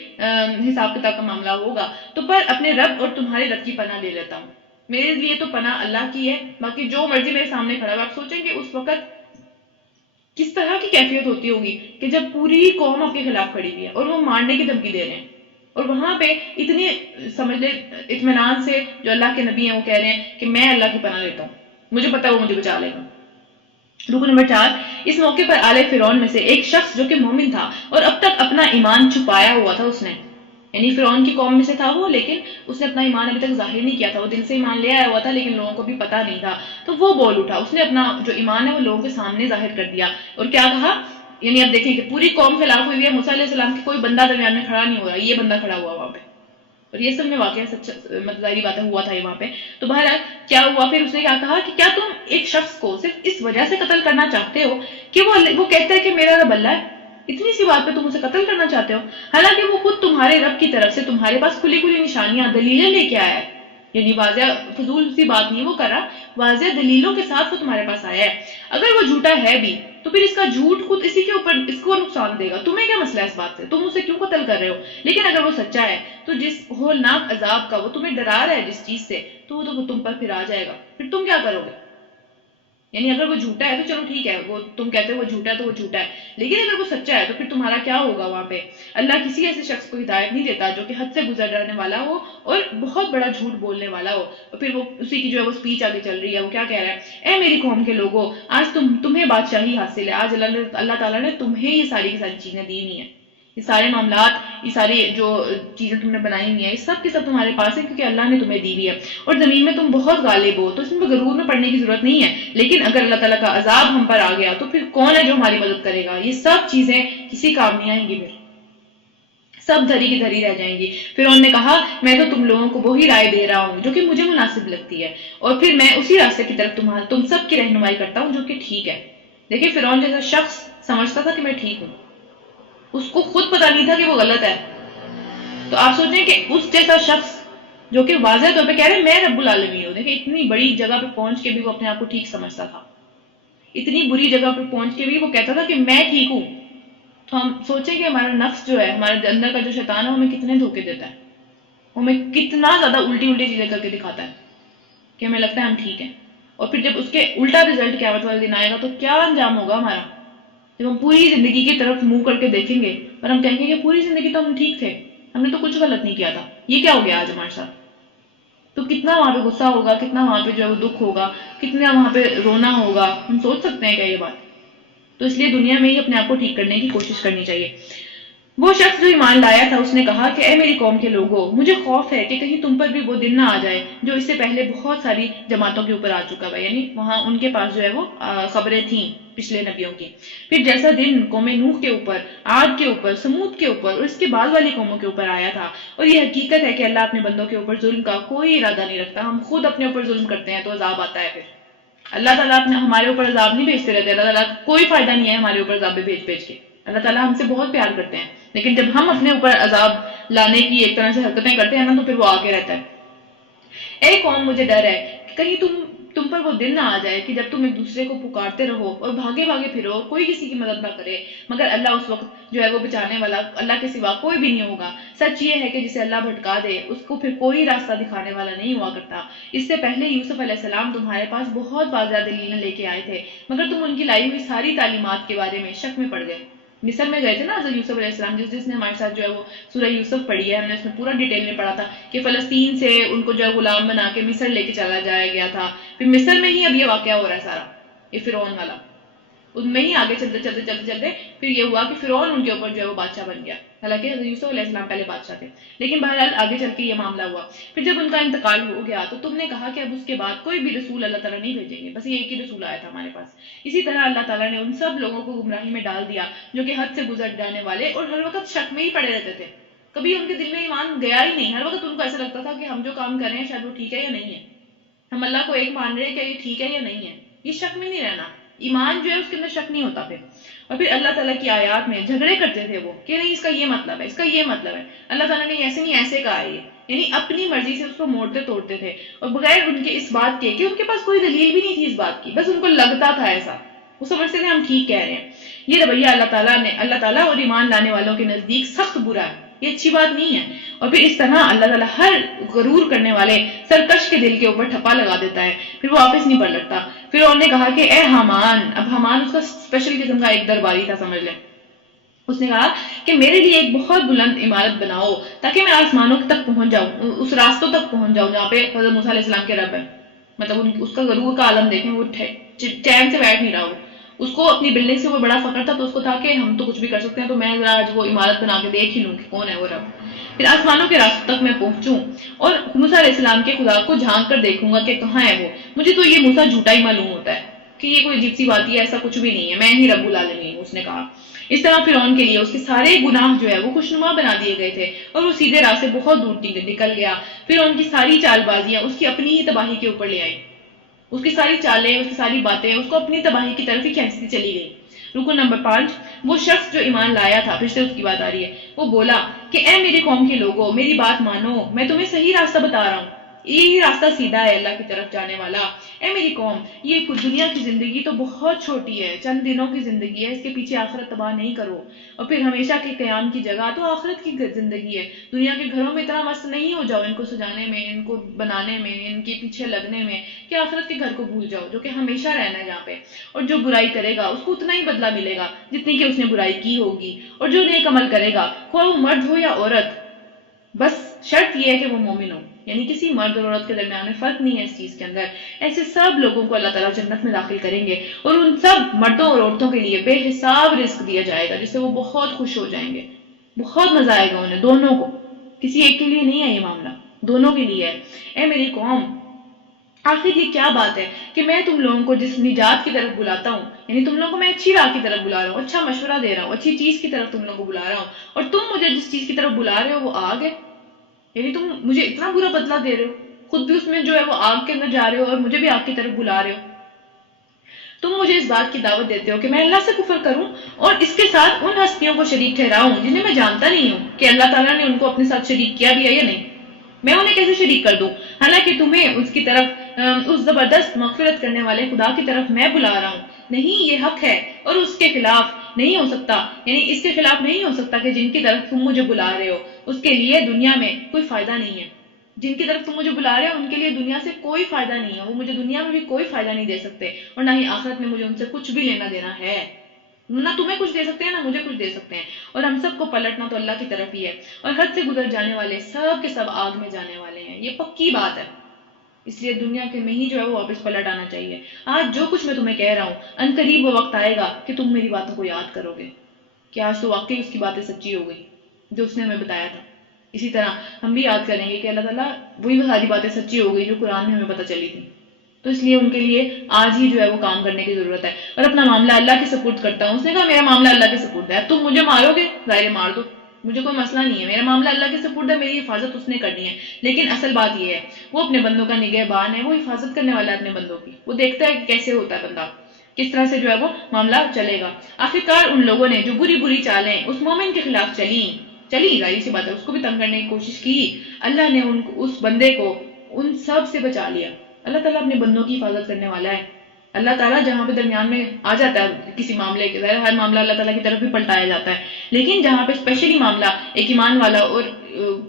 حساب کتاب کا معاملہ ہوگا، تو پر اپنے رب اور تمہارے رب کی پناہ لے لیتا ہوں۔ میرے لیے تو پناہ اللہ کی ہے، باقی جو مرضی میرے سامنے کھڑا ہو۔ آپ سوچیں کہ اس وقت کس طرح کی کیفیت ہوتی ہوگی کہ جب پوری قوم آپ کے خلاف کھڑی ہوئی ہے اور وہ مارنے کی دھمکی دے رہے ہیں، اور وہاں پہ اتنی سمجھ لے اطمینان سے جو اللہ کے نبی ہیں وہ کہہ رہے ہیں کہ میں اللہ کی پناہ لیتا ہوں، مجھے پتا ہے وہ مجھے بچا لے گا۔ رکن نمبر 4، اس موقع پر آل فرعون میں سے ایک شخص جو کہ مومن تھا اور اب تک اپنا ایمان چھپایا ہوا تھا، اس نے یعنی فرعون کی قوم میں سے تھا وہ، لیکن اس نے اپنا ایمان ابھی تک ظاہر نہیں کیا تھا، وہ دل سے ایمان لے آیا ہوا تھا لیکن لوگوں کو بھی پتا نہیں تھا، تو وہ بول اٹھا، اس نے اپنا جو ایمان ہے وہ لوگوں کے سامنے ظاہر کر دیا، اور کیا کہا؟ یعنی اب دیکھیں کہ پوری قوم خلاف ہوئی ہے، موسیٰ علیہ السلام کی کوئی بندہ درمیان میں کھڑا نہیں ہو رہا، یہ بندہ کھڑا ہوا وہاں پہ، اور یہ سب میں واقعہ سچ مطلب ظاہری باتیں ہوا تھا وہاں پہ۔ تو بہرحال کیا ہوا پھر؟ اس نے کیا کہا کہ کیا تم ایک شخص کو صرف اس وجہ سے قتل کرنا چاہتے ہو کہ وہ کہتا ہے کہ میرا رب اللہ ہے، اتنی سی بات پہ تم اسے قتل کرنا چاہتے ہو، حالانکہ وہ خود تمہارے رب کی طرف سے تمہارے پاس کھلی کھلی نشانیاں دلیلیں لے کے آیا ہے، یعنی واضح فضول سی بات نہیں وہ کر رہا، واضح دلیلوں کے ساتھ وہ تمہارے پاس آیا ہے۔ اگر وہ جھوٹا ہے بھی تو پھر اس کا جھوٹ خود اسی کے اوپر اس کو نقصان دے گا، تمہیں کیا مسئلہ ہے اس بات سے؟ تم اسے کیوں قتل کر رہے ہو؟ لیکن اگر وہ سچا ہے تو جس ہولناک عذاب کا وہ تمہیں ڈرا رہا ہے جس چیز سے، تو وہ تم پر پھر آ جائے گا، پھر تم کیا کرو گے؟ یعنی اگر وہ جھوٹا ہے تو چلو ٹھیک ہے، وہ تم کہتے ہو وہ جھوٹا ہے تو وہ جھوٹا ہے، لیکن اگر وہ سچا ہے تو پھر تمہارا کیا ہوگا وہاں پہ؟ اللہ کسی ایسے شخص کو ہدایت نہیں دیتا جو کہ حد سے گزر جانے والا ہو اور بہت بڑا جھوٹ بولنے والا ہو۔ اور پھر وہ اسی کی جو ہے وہ اسپیچ آگے چل رہی ہے، وہ کیا کہہ رہا ہے؟ اے میری قوم کے لوگوں، آج تمہیں بادشاہی حاصل ہے، آج اللہ تعالیٰ نے تمہیں یہ ساری کی ساری چیزیں دی ہوئی ہیں، یہ سارے معاملات، یہ ساری جو چیزیں تم نے بنائی ہوئی ہیں، یہ سب کے سب تمہارے پاس ہے کیونکہ اللہ نے تمہیں دی ہوئی ہے، اور زمین میں تم بہت غالب ہو، تو اس میں غرور میں پڑنے کی ضرورت نہیں ہے، لیکن اگر اللہ تعالیٰ کا عذاب ہم پر آ گیا تو پھر کون ہے جو ہماری مدد کرے گا؟ یہ سب چیزیں کسی کام نہیں آئیں گی، پھر سب دھری کی دھری رہ جائیں گی۔ پھر انہوں نے کہا میں تو تم لوگوں کو وہی رائے دے رہا ہوں جو کہ مجھے مناسب لگتی ہے، اور پھر میں اسی راستے کی طرف تم سب کی رہنمائی کرتا ہوں جو کہ ٹھیک ہے۔ دیکھیں فرعون جیسا شخص سمجھتا تھا کہ میں ٹھیک ہوں، اس کو خود پتا نہیں تھا کہ وہ غلط ہے، تو آپ سوچیں کہ اس جیسا شخص جو کہ واضح طور پہ کہہ رہے میں رب العالمین ہوں، دیکھیں اتنی بڑی جگہ پہ پہنچ کے بھی وہ اپنے آپ کو ٹھیک سمجھتا تھا، اتنی بری جگہ پہ پہنچ کے بھی وہ کہتا تھا کہ میں ٹھیک ہوں۔ تو ہم سوچیں کہ ہمارا نفس جو ہے، ہمارے اندر کا جو شیطان ہے، ہمیں کتنے دھوکے دیتا ہے، ہمیں کتنا زیادہ الٹی چیزیں کر کے دکھاتا ہے کہ ہمیں لگتا ہے ہم ٹھیک ہیں، اور پھر جب اس کے الٹا رزلٹ قیامت والے دن آئے گا تو کیا انجام ہوگا ہمارا؟ جب ہم پوری زندگی کی طرف منہ کر کے دیکھیں گے اور ہم کہیں گے کہ پوری زندگی تو ہم ٹھیک تھے، ہم نے تو کچھ غلط نہیں کیا تھا، یہ کیا ہو گیا آج ہمارے ساتھ؟ تو کتنا وہاں پہ غصہ ہوگا، کتنا وہاں پہ جو ہے وہ دکھ ہوگا، کتنا وہاں پہ رونا ہوگا، ہم سوچ سکتے ہیں کیا یہ بات؟ تو اس لیے دنیا میں ہی اپنے آپ کو ٹھیک کرنے کی کوشش کرنی چاہیے۔ وہ شخص جو ایمان لایا تھا اس نے کہا کہ اے میری قوم کے لوگوں، مجھے خوف ہے کہ کہیں تم پر بھی وہ دن نہ آ جائے جو اس سے پہلے بہت ساری جماعتوں کے اوپر آ چکا ہوا، یعنی وہاں ان کے پاس جو ہے وہ خبریں تھیں پچھلے نبیوں کی، پھر جیسا دن قوم نوح کے اوپر، عاد کے اوپر، سمود کے اوپر اور اس کے بعد والی قوموں کے اوپر آیا تھا۔ اور یہ حقیقت ہے کہ اللہ اپنے بندوں کے اوپر ظلم کا کوئی ارادہ نہیں رکھتا، ہم خود اپنے اوپر ظلم کرتے ہیں تو عذاب آتا ہے۔ پھر اللہ تعالیٰ ہمارے اوپر عذاب نہیں بھیجتے رہتے، اللہ تعالیٰ کوئی فائدہ نہیں ہے ہمارے اوپر عذاب بھیج کے، اللہ تعالیٰ ہم سے بہت پیار کرتے ہیں، لیکن جب ہم اپنے اوپر عذاب لانے کی ایک طرح سے حرکتیں کرتے ہیں نا تو پھر وہ آگے رہتا ہے۔ اے قوم مجھے ڈر ہے کہ کہیں تم پر وہ دن نہ آ جائے کہ جب تم ایک دوسرے کو پکارتے رہو اور بھاگے پھرو، کوئی کسی کی مدد نہ کرے، مگر اللہ اس وقت جو ہے وہ بچانے والا اللہ کے سوا کوئی بھی نہیں ہوگا۔ سچ یہ ہے کہ جسے اللہ بھٹکا دے اس کو پھر کوئی راستہ دکھانے والا نہیں ہوا کرتا۔ اس سے پہلے یوسف علیہ السلام تمہارے پاس بہت واضح دلیلیں لے کے آئے تھے، مگر تم ان کی لائی ہوئی ساری تعلیمات کے بارے میں شک میں پڑ گئے۔ مصر میں گئے تھے نا حضرت یوسف علیہ السلام، جس نے ہمارے ساتھ جو ہے وہ سورہ یوسف پڑھی ہے، ہم نے اس میں پورا ڈیٹیل میں پڑھا تھا کہ فلسطین سے ان کو جو ہے غلام بنا کے مصر لے کے چلا جایا گیا تھا، پھر مصر میں ہی اب یہ واقعہ ہو رہا ہے سارا، یہ فرعون والا، ان میں ہی آگے چلتے پھر یہ ہوا کہ فرعون ان کے اوپر جو ہے وہ بادشاہ بن گیا، حالانکہ حضرت یوسف علیہ السلام پہلے بادشاہ تھے، لیکن بہرحال آگے چل کے یہ معاملہ ہوا۔ پھر جب ان کا انتقال ہو گیا تو تم نے کہا کہ اب اس کے بعد کوئی بھی رسول اللہ تعالیٰ نہیں بھیجیں گے، بس یہ ایک ہی رسول آیا تھا ہمارے پاس۔ اسی طرح اللہ تعالیٰ نے ان سب لوگوں کو گمراہی میں ڈال دیا جو کہ حد سے گزر جانے والے اور ہر وقت شک میں ہی پڑے رہتے تھے، کبھی ان کے دل میں ایمان گیا ہی نہیں، ہر وقت ان کو ایسا لگتا تھا کہ ہم جو کام کر رہے ہیں شاید وہ ٹھیک ہے یا نہیں ہے، ہم اللہ کو ایک مان رہے ہیں کہ یہ ٹھیک ہے یا نہیں ہے، یہ شک میں نہیں رہنا، ایمان جو ہے اس کے اندر شک نہیں ہوتا۔ اور پھر اللہ تعالیٰ کی آیات میں جھگڑے کرتے تھے وہ کہ نہیں اس کا یہ مطلب ہے، اس کا یہ مطلب ہے، اللہ تعالیٰ نے ایسے نہیں ایسے کہا ہے، یعنی اپنی مرضی سے اس کو موڑتے توڑتے تھے، اور بغیر ان کے اس بات کے کہ ان کے پاس کوئی دلیل بھی نہیں تھی اس بات کی، بس ان کو لگتا تھا ایسا، وہ سمجھتے تھے ہم ٹھیک کہہ رہے ہیں۔ یہ رویہ اللہ تعالیٰ اور ایمان لانے والوں کے نزدیک سخت برا ہے، یہ اچھی بات نہیں ہے۔ اور پھر اس طرح اللہ تعالیٰ ہر غرور کرنے والے سرکش کے دل کے اوپر ٹھپا لگا دیتا ہے، پھر وہ واپس نہیں پلٹتا۔ پھر انہوں نے کہا کہ اے حامان، اب حامان اس کا اسپیشل قسم کا ایک درباری تھا سمجھ لیں، اس نے کہا کہ میرے لیے ایک بہت بلند عمارت بناؤ تاکہ میں آسمانوں تک پہنچ جاؤں، اس راستوں تک پہنچ جاؤں جہاں پہ حضرت موسیٰ علیہ السلام کے رب ہے۔ مطلب اس کا غرور کا عالم دیکھیں، وہ چین سے بیٹھ نہیں رہا ہو، اس کو اپنی بلڈنگ سے وہ بڑا فخر تھا، تو اس کو تھا کہ ہم تو کچھ بھی کر سکتے ہیں، تو میں ذرا آج وہ عمارت بنا کے دیکھ ہی لوں کہ کون ہے وہ رب۔ پھر آسمانوں کے راستوں تک میں پہنچوں اور موسیٰ علیہ السلام کے خدا کو جھانک کر دیکھوں گا کہ کہاں ہے وہ۔ مجھے تو یہ موسیٰ جھوٹا ہی معلوم ہوتا ہے کہ یہ کوئی عجیب سی بات ہے، ایسا کچھ بھی نہیں ہے، میں ہی رب العالمین ہوں، اس نے کہا۔ اس طرح فرعون کے لیے اس کے سارے گناہ جو ہے وہ خوشنما بنا دیے گئے تھے، اور وہ سیدھے راہ سے بہت دور نکل گیا۔ فرعون کی ساری چال بازیاں اس کی اپنی ہی تباہی کے اوپر لے آئیں، اس کی ساری چالیں، اس کی ساری باتیں اس کو اپنی تباہی کی طرف ہی کھینچتی چلی گئی۔ رکن نمبر 5، وہ شخص جو ایمان لایا تھا، پھر سے اس کی بات آ رہی ہے، وہ بولا کہ اے میری قوم کے لوگوں، میری بات مانو، میں تمہیں صحیح راستہ بتا رہا ہوں، یہی راستہ سیدھا ہے اللہ کی طرف جانے والا۔ اے میری قوم، یہ دنیا کی زندگی تو بہت چھوٹی ہے، چند دنوں کی زندگی ہے، اس کے پیچھے آخرت تباہ نہیں کرو، اور پھر ہمیشہ کے قیام کی جگہ تو آخرت کی زندگی ہے۔ دنیا کے گھروں میں اتنا مست نہیں ہو جاؤ ان کو سجانے میں، ان کو بنانے میں، ان کے پیچھے لگنے میں، کہ آخرت کے گھر کو بھول جاؤ جو کہ ہمیشہ رہنا ہے جہاں پہ، اور جو برائی کرے گا اس کو اتنا ہی بدلہ ملے گا جتنی کہ اس نے برائی کی ہوگی، اور جو نیک عمل کرے گا خواہ وہ مرد ہو یا عورت، بس شرط یہ ہے کہ وہ مومن ہو، یعنی کسی مرد اور عورت کے درمیان میں فرق نہیں ہے اس چیز کے اندر، ایسے سب لوگوں کو اللہ تعالیٰ جنت میں داخل کریں گے، اور ان سب مردوں اور عورتوں کے لیے بے حساب رزق دیا جائے گا جس سے وہ بہت خوش ہو جائیں گے، بہت مزہ آئے گا انہیں، دونوں کو، کسی ایک کے لیے نہیں ہے یہ معاملہ، دونوں کے لیے ہے۔ اے میری قوم، آخر یہ کیا بات ہے کہ میں تم لوگوں کو جس نجات کی طرف بلاتا ہوں، یعنی تم لوگوں کو میں اچھی راہ کی طرف بلا رہا ہوں، اچھا مشورہ دے رہا ہوں، اچھی چیز کی طرف تم لوگوں کو بلا رہا ہوں، اور تم مجھے جس چیز کی طرف بلا رہے ہو وہ آگ ہے، یعنی تم مجھے اتنا برا بدلہ دے رہے ہو، خود بھی اس میں جو ہے وہ آگ کے اندر جا رہے ہو اور مجھے بھی آگ کی طرف بلا رہے ہو۔ تم مجھے اس بات کی دعوت دیتے ہو کہ میں اللہ سے کفر کروں اور اس کے ساتھ ان ہستیوں کو شریک ٹھہراؤں جنہیں میں جانتا نہیں ہوں کہ اللہ تعالیٰ نے ان کو اپنے ساتھ شریک کیا بھی ہے یا نہیں، میں انہیں کیسے شریک کر دوں، حالانکہ تمہیں اس کی طرف اس زبردست مغفرت کرنے والے خدا کی طرف میں بلا رہا ہوں۔ نہیں، یہ حق ہے اور اس کے خلاف نہیں ہو سکتا، یعنی اس کے خلاف نہیں ہو سکتا کہ جن کی طرف تم مجھے بلا رہے ہو اس کے لیے دنیا میں کوئی فائدہ نہیں ہے، جن کی طرف تم مجھے بلا رہے ہو ان کے لیے دنیا سے کوئی فائدہ نہیں ہے، وہ مجھے دنیا میں بھی کوئی فائدہ نہیں دے سکتے، اور نہ ہی آخرت میں مجھے ان سے کچھ بھی لینا دینا ہے، نہ تمہیں کچھ دے سکتے ہیں نہ مجھے کچھ دے سکتے ہیں، اور ہم سب کو پلٹنا تو اللہ کی طرف ہی ہے، اور حد سے گزر جانے والے سب کے سب آگ میں جانے والے ہیں، یہ پکی بات ہے، اس لیے دنیا کے میں ہی جو ہے وہ واپس پلٹ آنا چاہیے۔ آج جو کچھ میں تمہیں کہہ رہا ہوں ان قریب وہ وقت آئے گا کہ تم میری باتوں کو یاد کرو گے کہ آج تو واقعی اس کی باتیں سچی ہو گئی جو اس نے ہمیں بتایا تھا۔ اسی طرح ہم بھی یاد کریں گے کہ اللہ تعالیٰ وہی ساری باتیں سچی ہو گئی جو قرآن میں ہمیں پتہ چلی تھی، تو اس لیے ان کے لیے آج ہی جو ہے وہ کام کرنے کی ضرورت ہے، اور اپنا معاملہ اللہ کے سپرد کرتا ہوں۔ اس نے کہا میرا معاملہ اللہ کے سپرد ہے، اب تم مجھے مارو گے، ظاہر مار دو، مجھے کوئی مسئلہ نہیں ہے، میرا معاملہ اللہ کے سپرد ہے، میری حفاظت اس نے کرنی ہے، لیکن اصل بات یہ ہے وہ اپنے بندوں کا نگہبان ہے، وہ حفاظت کرنے والا ہے اپنے بندوں کی، وہ دیکھتا ہے کہ کیسے ہوتا ہے بندہ، کس طرح سے جو ہے وہ معاملہ چلے گا۔ آخرکار ان لوگوں نے جو بری بری چالیں اس مومن کے خلاف چلی ظاہر سی بات ہے، اس کو بھی تنگ کرنے کی کوشش کی، اللہ نے اس بندے کو ان سب سے بچا لیا۔ اللہ تعالیٰ اپنے بندوں کی حفاظت کرنے والا ہے۔ اللہ تعالیٰ جہاں پہ درمیان میں آ جاتا ہے کسی معاملے کے، ہر معاملہ اللہ تعالیٰ کی طرف بھی پلٹایا جاتا ہے، لیکن جہاں پہ اسپیشلی معاملہ ایک ایمان والا اور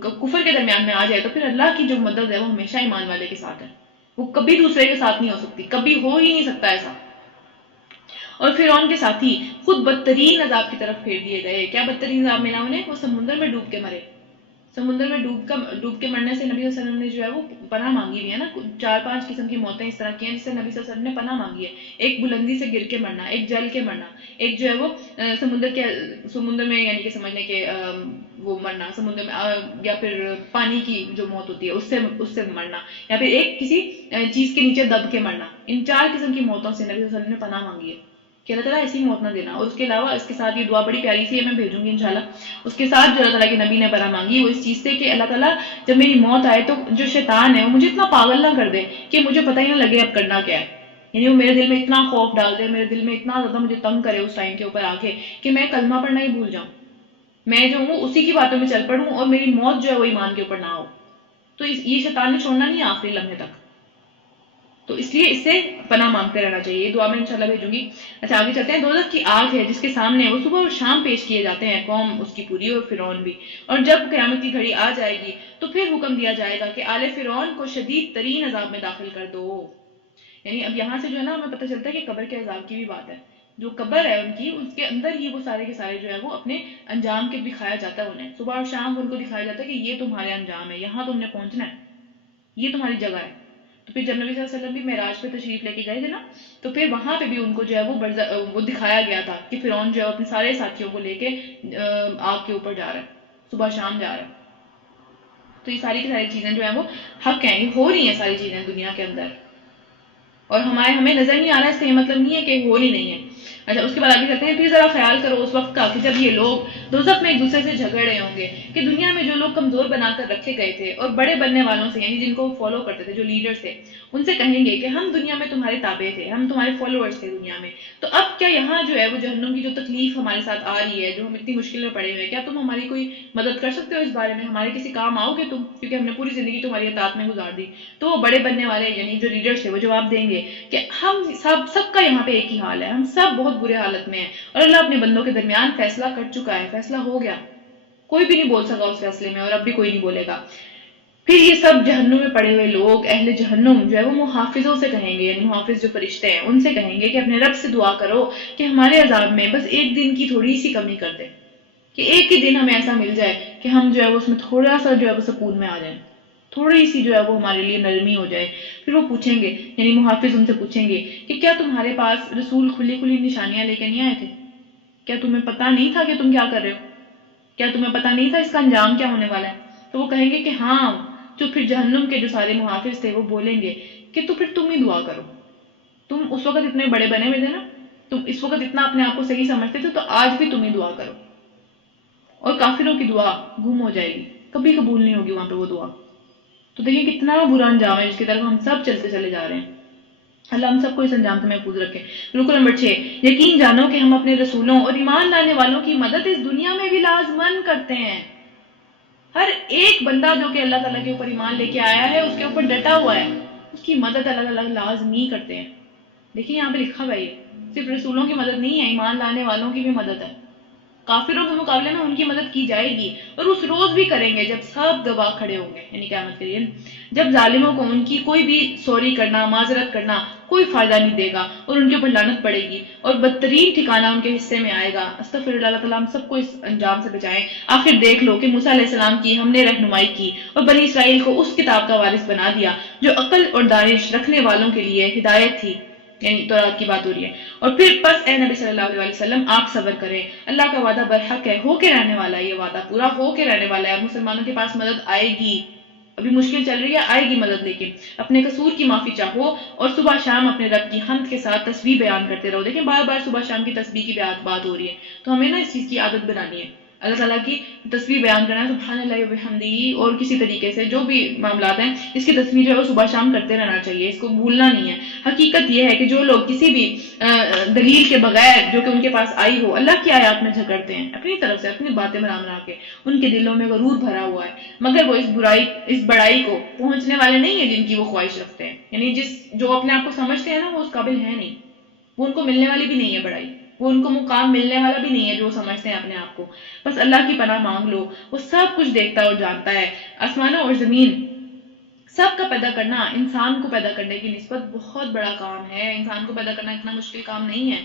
کفر کے درمیان میں آ جائے تو پھر اللہ کی جو مدد ہے وہ ہمیشہ ایمان والے کے ساتھ ہے، وہ کبھی دوسرے کے ساتھ نہیں ہو سکتی، کبھی ہو ہی نہیں سکتا ایسا۔ اور فرعون کے ساتھی خود بدترین عذاب کی طرف پھیر دیے گئے۔ کیا بدترین عذاب ملا انہیں؟ وہ سمندر میں ڈوب کے مرے۔ سمندر میں ڈوب کے مرنے سے نبی صلی اللہ علیہ وسلم نے جو ہے وہ پناہ مانگی بھی ہے نا، 4-5 قسم کی موتیں اس طرح کی ہیں جس سے نبی صلی اللہ علیہ وسلم نے پناہ مانگی ہے۔ ایک بلندی سے گر کے مرنا، ایک جل کے مرنا، ایک جو ہے وہ سمندر میں یعنی کہ سمجھنے کے وہ مرنا سمندر میں، یا پھر پانی کی جو موت ہوتی ہے اس سے مرنا، یا پھر ایک کسی چیز کے نیچے دب کے مرنا۔ ان 4 قسم کی موتوں سے نبی صلی اللہ علیہ وسلم نے پناہ مانگی ہے کہ اللہ تعالیٰ ایسی موت نہ دینا۔ اور اس کے علاوہ اس کے ساتھ یہ دعا بڑی پیاری سی ہے، میں بھیجوں گی انشاءاللہ۔ اس کے ساتھ جو اللہ تعالیٰ کے نبی نے پناہ مانگی وہ اس چیز سے کہ اللہ تعالیٰ جب میری موت آئے تو جو شیطان ہے وہ مجھے اتنا پاگل نہ کر دے کہ مجھے پتہ ہی نہ لگے اب کرنا کیا ہے، یعنی وہ میرے دل میں اتنا خوف ڈال دے، میرے دل میں اتنا زیادہ مجھے تنگ کرے اس ٹائم کے اوپر آ کے کہ میں کلمہ پڑھنا ہی بھول جاؤں، میں جو ہوں اسی کی باتوں میں چل پڑوں اور میری موت جو ہے وہ ایمان کے اوپر نہ ہو۔ تو یہ شیطان نے چھوڑنا نہیں آخری لمحے تک. تو اس لیے اس سے پناہ مانگتے رہنا چاہیے. دعا میں انشاءاللہ بھیجوں گی. اچھا آگے چلتے ہیں. دوزخ کی آگ ہے جس کے سامنے وہ صبح اور شام پیش کیے جاتے ہیں، قوم اس کی پوری اور فرعون بھی. اور جب قیامت کی گھڑی آ جائے گی تو پھر حکم دیا جائے گا کہ آل فرعون کو شدید ترین عذاب میں داخل کر دو. یعنی اب یہاں سے جو ہے نا ہمیں پتہ چلتا ہے کہ قبر کے عذاب کی بھی بات ہے. جو قبر ہے ان کی، اس کے اندر ہی وہ سارے کے سارے جو ہے وہ اپنے انجام کے دکھایا جاتا ہے انہیں. صبح اور شام ان کو دکھایا جاتا ہے کہ یہ تمہارے انجام ہے، یہاں تم نے پہنچنا ہے، یہ تمہاری جگہ ہے. تو پھر جب نبی صلی اللہ علیہ وسلم بھی معراج پہ تشریف لے کے گئے تھے نا، تو پھر وہاں پہ بھی ان کو جو ہے وہ دکھایا گیا تھا کہ فرعون جو ہے اپنے سارے ساتھیوں کو لے کے آگ کے اوپر جا رہا ہے، صبح شام جا رہا ہے. تو یہ ساری کی ساری چیزیں جو ہیں وہ حق ہیں، یہ ہو رہی ہیں ساری چیزیں دنیا کے اندر، اور ہمیں نظر نہیں آ رہا ہے. اس کا یہ مطلب نہیں ہے کہ ہو نہیں رہی ہیں. اچھا اس کے بعد آگے چلتے ہیں. پھر ذرا خیال کرو اس وقت کا کہ جب یہ لوگ دوزخ میں ایک دوسرے سے جھگڑ رہے ہوں گے کہ دنیا میں جو لوگ کمزور بنا کر رکھے گئے تھے اور بڑے بننے والوں سے، یعنی جن کو فالو کرتے تھے، جو لیڈرز تھے، ان سے کہیں گے کہ ہم دنیا میں تمہارے تابع تھے، ہم تمہارے فالوورز تھے دنیا میں، تو اب کیا یہاں جو ہے وہ جہنم کی جو تکلیف ہمارے ساتھ آ رہی ہے، جو ہم اتنی مشکل میں پڑے ہوئے ہیں، کیا تم ہماری کوئی مدد کر سکتے ہو اس بارے میں؟ ہمارے کسی کام آؤ گے تم؟ کیونکہ ہم نے پوری زندگی تمہاری اطاعت میں گزار دی. تو وہ بڑے بننے والے یعنی جو لیڈرز تھے وہ جواب دیں گے کہ ہم سب کا یہاں پہ ایک ہی حال ہے، ہم سب بہت برے حالت میں ہیں، اور اللہ اپنے بندوں کے درمیان فیصلہ کر چکا ہے، فیصلہ ہو گیا، کوئی بھی نہیں بول سکا اس فیصلے میں، اور اب بھی کوئی نہیں بولے گا. پھر یہ سب جہنم میں پڑے ہوئے لوگ، اہل جہنم جو ہے وہ محافظوں سے کہیں گے، یعنی محافظ جو فرشتے ہیں ان سے کہیں گے کہ اپنے رب سے دعا کرو کہ ہمارے عذاب میں بس ایک دن کی تھوڑی سی کمی کر دے، کہ ایک ہی دن ہمیں ایسا مل جائے کہ ہم جو ہے وہ اس میں تھوڑا سا جو ہے وہ سکون میں آ جائیں، تھوڑی سی جو ہے وہ ہمارے لیے نرمی ہو جائے. پھر وہ پوچھیں گے، یعنی محافظ ان سے پوچھیں گے کہ کیا تمہارے پاس رسول کھلی کھلی نشانیاں لے کے نہیں آئے تھے؟ کیا تمہیں پتہ نہیں تھا کہ تم کیا کر رہے ہو؟ کیا تمہیں پتہ نہیں تھا اس کا انجام کیا ہونے والا ہے؟ تو وہ کہیں گے کہ ہاں. جو پھر جہنم کے جو سارے محافظ تھے وہ بولیں گے کہ تو پھر تم ہی دعا کرو، تم اس وقت اتنے بڑے بنے ہوئے تھے نا، تم اس وقت اتنا اپنے آپ کو صحیح سمجھتے تھے، تو آج بھی تم ہی دعا کرو. اور کافروں کی دعا گم ہو جائے گی، کبھی قبول نہیں ہوگی وہاں پہ وہ دعا. تو دیکھیں کتنا برا انجام ہے جس کی طرف ہم سب چلتے چلے جا رہے ہیں. اللہ ہم سب کو اس انجام سے محفوظ رکھے. رکو نمبر 6. یقین جانو کہ ہم اپنے رسولوں اور ایمان لانے والوں کی مدد اس دنیا میں بھی لازمن کرتے ہیں. ہر ایک بندہ جو کہ اللہ تعالیٰ کے اوپر ایمان لے کے آیا ہے، اس کے اوپر ڈٹا ہوا ہے، اس کی مدد اللہ تعالیٰ لازمی کرتے ہیں. دیکھیں یہاں پہ لکھا ہوا ہے، صرف رسولوں کی مدد نہیں ہے، ایمان لانے والوں کی بھی مدد ہے. کافروں کے مقابلے میں ان کی مدد کی جائے گی، اور اس روز بھی کریں گے جب سب گواہ کھڑے ہوں گے، یعنی قیامت کے دن، جب ظالموں کو ان کی کوئی بھی سوری کرنا، معذرت کرنا کوئی فائدہ نہیں دے گا، اور ان کے اوپر لعنت پڑے گی، اور بدترین ٹھکانہ ان کے حصے میں آئے گا. استغفر اللہ تعالیٰ ہم سب کو اس انجام سے بچائیں. آخر دیکھ لو کہ موسیٰ علیہ السلام کی ہم نے رہنمائی کی اور بنی اسرائیل کو اس کتاب کا وارث بنا دیا جو عقل اور دانش رکھنے والوں کے لیے ہدایت تھی، یعنی تورات کی بات ہو رہی ہے. اور پھر پس اے نبی صلی اللہ علیہ وسلم آپ صبر کریں، اللہ کا وعدہ برحق ہے، ہو کے رہنے والا ہے، یہ وعدہ پورا ہو کے رہنے والا ہے. مسلمانوں کے پاس مدد آئے گی، ابھی مشکل چل رہی ہے، آئے گی مدد. لیکن اپنے قصور کی معافی چاہو اور صبح شام اپنے رب کی حمد کے ساتھ تسبیح بیان کرتے رہو. دیکھیں بار بار صبح شام کی تسبیح کی بات ہو رہی ہے، تو ہمیں نا اس چیز کی عادت بنانی ہے. اللہ تعالیٰ کی تسبیح بیان کرنا ہے، سبحان اللہ وبحمدہ، اور کسی طریقے سے جو بھی معاملات ہیں اس کی تسبیح جو ہے وہ صبح شام کرتے رہنا چاہیے، اس کو بھولنا نہیں ہے. حقیقت یہ ہے کہ جو لوگ کسی بھی دلیل کے بغیر جو کہ ان کے پاس آئی ہو اللہ کی آیات میں جھگڑتے ہیں، اپنی طرف سے اپنی باتیں بنا کے، ان کے دلوں میں غرور بھرا ہوا ہے، مگر وہ اس بڑائی کو پہنچنے والے نہیں ہیں جن کی وہ خواہش رکھتے ہیں. یعنی جو اپنے آپ کو سمجھتے ہیں نا، وہ اس قابل ہے نہیں، وہ ان کو ملنے والی بھی نہیں ہے بڑائی، وہ ان کو مقام ملنے والا بھی نہیں ہے جو سمجھتے ہیں اپنے آپ کو. بس اللہ کی پناہ مانگ لو، وہ سب کچھ دیکھتا اور جانتا ہے. آسمانوں اور زمین سب کا پیدا کرنا انسان کو پیدا کرنے کی نسبت بہت بڑا کام ہے. انسان کو پیدا کرنا اتنا مشکل کام نہیں ہے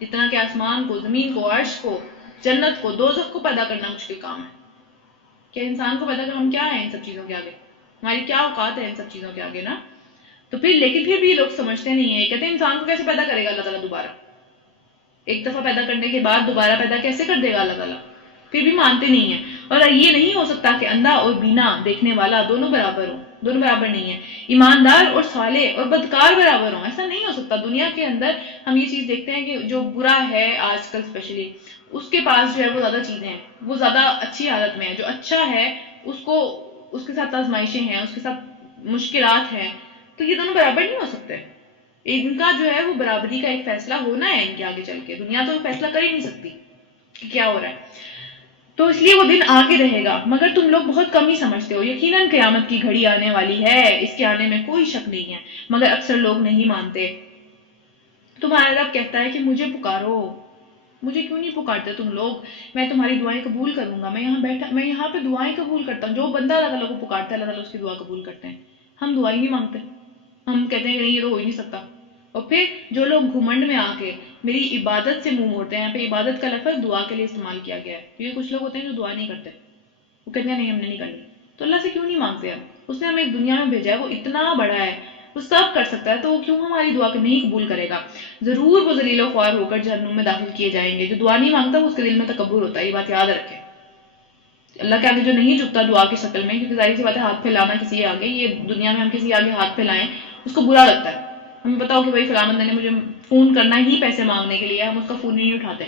جتنا کہ آسمان کو، زمین کو، عرش کو، جنت کو، دوزخ کو پیدا کرنا مشکل کام ہے. کہ انسان کو پیدا کر ہم کیا ہیں ان سب چیزوں کے آگے، ہماری کیا اوقات ہے ان سب چیزوں کے آگے نا. تو لیکن پھر بھی یہ لوگ سمجھتے نہیں ہیں، کہتے ہیں انسان کو کیسے پیدا کرے گا اللہ تعالیٰ دوبارہ، ایک دفعہ پیدا کرنے کے بعد دوبارہ پیدا کیسے کر دے گا اللہ تعالیٰ. پھر بھی مانتے نہیں ہیں. اور یہ نہیں ہو سکتا کہ اندھا اور بینا دیکھنے والا دونوں برابر ہوں، دونوں برابر نہیں ہیں. ایماندار اور صالح اور بدکار برابر ہوں، ایسا نہیں ہو سکتا. دنیا کے اندر ہم یہ چیز دیکھتے ہیں کہ جو برا ہے آج کل اسپیشلی، اس کے پاس جو ہے وہ زیادہ چیزیں ہیں، وہ زیادہ اچھی حالت میں ہے. جو اچھا ہے اس کے ساتھ آزمائشیں ہیں، اس کے ساتھ مشکلات ہیں. تو یہ دونوں برابر نہیں ہو سکتے. ان کا جو ہے وہ برابری کا ایک فیصلہ ہونا ہے ان کے آگے چل کے. دنیا تو فیصلہ کر ہی نہیں سکتی کہ کیا ہو رہا ہے. تو اس لیے وہ دن آگے رہے گا، مگر تم لوگ بہت کم ہی سمجھتے ہو۔ یقیناً قیامت کی گھڑی آنے والی ہے، اس کے آنے میں کوئی شک نہیں ہے، مگر اکثر لوگ نہیں مانتے۔ تمہارا رب کہتا ہے کہ مجھے پکارو، مجھے کیوں نہیں پکارتے تم لوگ؟ میں تمہاری دعائیں قبول کروں گا۔ میں یہاں پہ دعائیں قبول کرتا ہوں۔ جو بندہ اللہ تعالیٰ کو پکارتا ہے اللہ تعالیٰ اس کی دعا قبول کرتے ہیں۔ ہم دعائیں نہیں مانگتے، ہم کہتے ہیں کہ نہیں یہ تو ہو ہی نہیں سکتا۔ اور پھر جو لوگ گھمنڈ میں آ کے میری عبادت سے منہ موڑتے ہیں، یہاں پہ عبادت کا لفظ دعا کے لیے استعمال کیا گیا ہے، کیونکہ کچھ لوگ ہوتے ہیں جو دعا نہیں کرتے، وہ کہتے ہیں نہیں ہم نے نہیں کرنی۔ تو اللہ سے کیوں نہیں مانگتے آپ؟ اس نے ہمیں دنیا میں بھیجا ہے، وہ اتنا بڑا ہے، وہ سب کر سکتا ہے، تو وہ کیوں ہماری دعا کو نہیں قبول کرے گا؟ ضرور وہ ذلیل و خوار ہو کر جہنم میں داخل کیے جائیں گے۔ جو دعا نہیں مانگتا وہ اس کے دل میں تکبر ہوتا ہے، یہ بات یاد رکھے۔ اللہ کے آگے جو نہیں جھکتا دعا کی شکل میں، کیونکہ ظاہر سی بات ہے ہاتھ پھیلانا کسی آگے، یہ دنیا میں ہم کسی آگے ہاتھ پھیلائیں اس کو برا لگتا ہے۔ ہمیں پتا ہو کہ بھائی فلاں بندے نے مجھے فون کرنا ہی پیسے مانگنے کے لیے، ہم اس کا فون نہیں اٹھاتے۔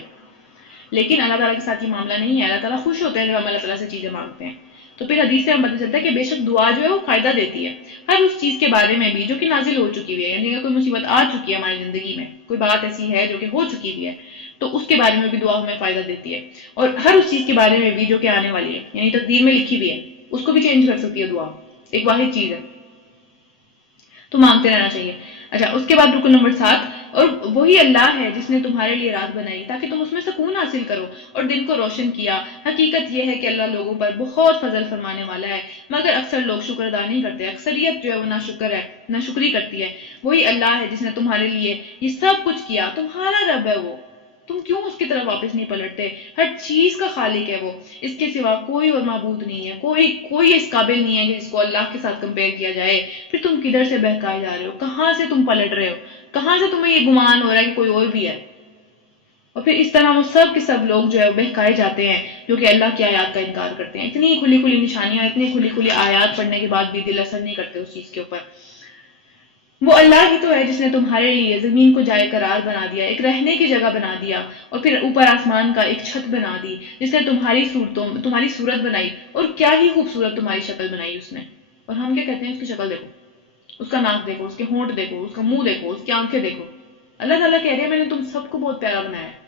لیکن اللہ تعالیٰ کے ساتھ یہ معاملہ نہیں ہے، اللہ تعالیٰ خوش ہوتے ہیں جب ہم اللہ تعالیٰ سے چیزیں مانگتے ہیں۔ تو پھر حدیث سے ہم پتہ چلتا ہے کہ بے شک دعا جو ہے وہ فائدہ دیتی ہے، ہر اس چیز کے بارے میں بھی جو کہ نازل ہو چکی ہوئی ہے، یعنی اگر کوئی مصیبت آ چکی ہے ہماری زندگی میں، کوئی بات ایسی ہے جو کہ ہو چکی ہوئی ہے، تو اس کے بارے میں بھی دعا ہمیں فائدہ دیتی ہے، اور ہر اس چیز کے بارے میں بھی جو کہ آنے والی ہے، یعنی تقدیر میں لکھی ہوئی ہے، اس کو بھی چینج کر سکتی ہے دعا، ایک واحد چیز ہے، تو مانگتے رہنا چاہیے۔ اچھا، اس کے بعد رکن نمبر 7، اور وہی اللہ ہے جس نے تمہارے لیے رات بنائی تاکہ تم اس میں سکون حاصل کرو اور دن کو روشن کیا۔ حقیقت یہ ہے کہ اللہ لوگوں پر بہت فضل فرمانے والا ہے، مگر اکثر لوگ شکر ادا نہیں کرتے۔ اکثریت جو ہے وہ ناشکر ہے، ناشکری کرتی ہے۔ وہی اللہ ہے جس نے تمہارے لیے یہ سب کچھ کیا، تمہارا رب ہے وہ، تم کیوں اس کی طرف واپس نہیں پلٹتے؟ ہر چیز کا خالق ہے وہ، اس کے سوا کوئی اور معبود نہیں ہے، کوئی اس قابل نہیں ہے کہ جس کو اللہ کے ساتھ کمپیئر کیا جائے۔ پھر تم کدھر سے بہکائے جا رہے ہو؟ کہاں سے تم پلٹ رہے ہو؟ کہاں سے تمہیں یہ گمان ہو رہا ہے کہ کوئی اور بھی ہے؟ اور پھر اس طرح وہ سب کے سب لوگ جو ہے بہکائے جاتے ہیں جو کہ اللہ کی آیات کا انکار کرتے ہیں۔ اتنی کھلی کھلی نشانیاں، اتنی کھلی کھلی آیات پڑھنے کے بعد بھی دل اثر نہیں کرتے اس چیز کے اوپر۔ وہ اللہ ہی تو ہے جس نے تمہارے لیے زمین کو جائے قرار بنا دیا، ایک رہنے کی جگہ بنا دیا، اور پھر اوپر آسمان کا ایک چھت بنا دی، جس نے تمہاری صورت بنائی، اور کیا ہی خوبصورت تمہاری شکل بنائی اس نے۔ اور ہم کیا کہتے ہیں؟ اس کی شکل دیکھو، اس کا ناک دیکھو، اس کے ہونٹ دیکھو، اس کا منہ دیکھو، اس کی آنکھیں دیکھو۔ اللہ تعالیٰ کہہ رہے ہیں میں نے تم سب کو بہت پیارا بنایا ہے،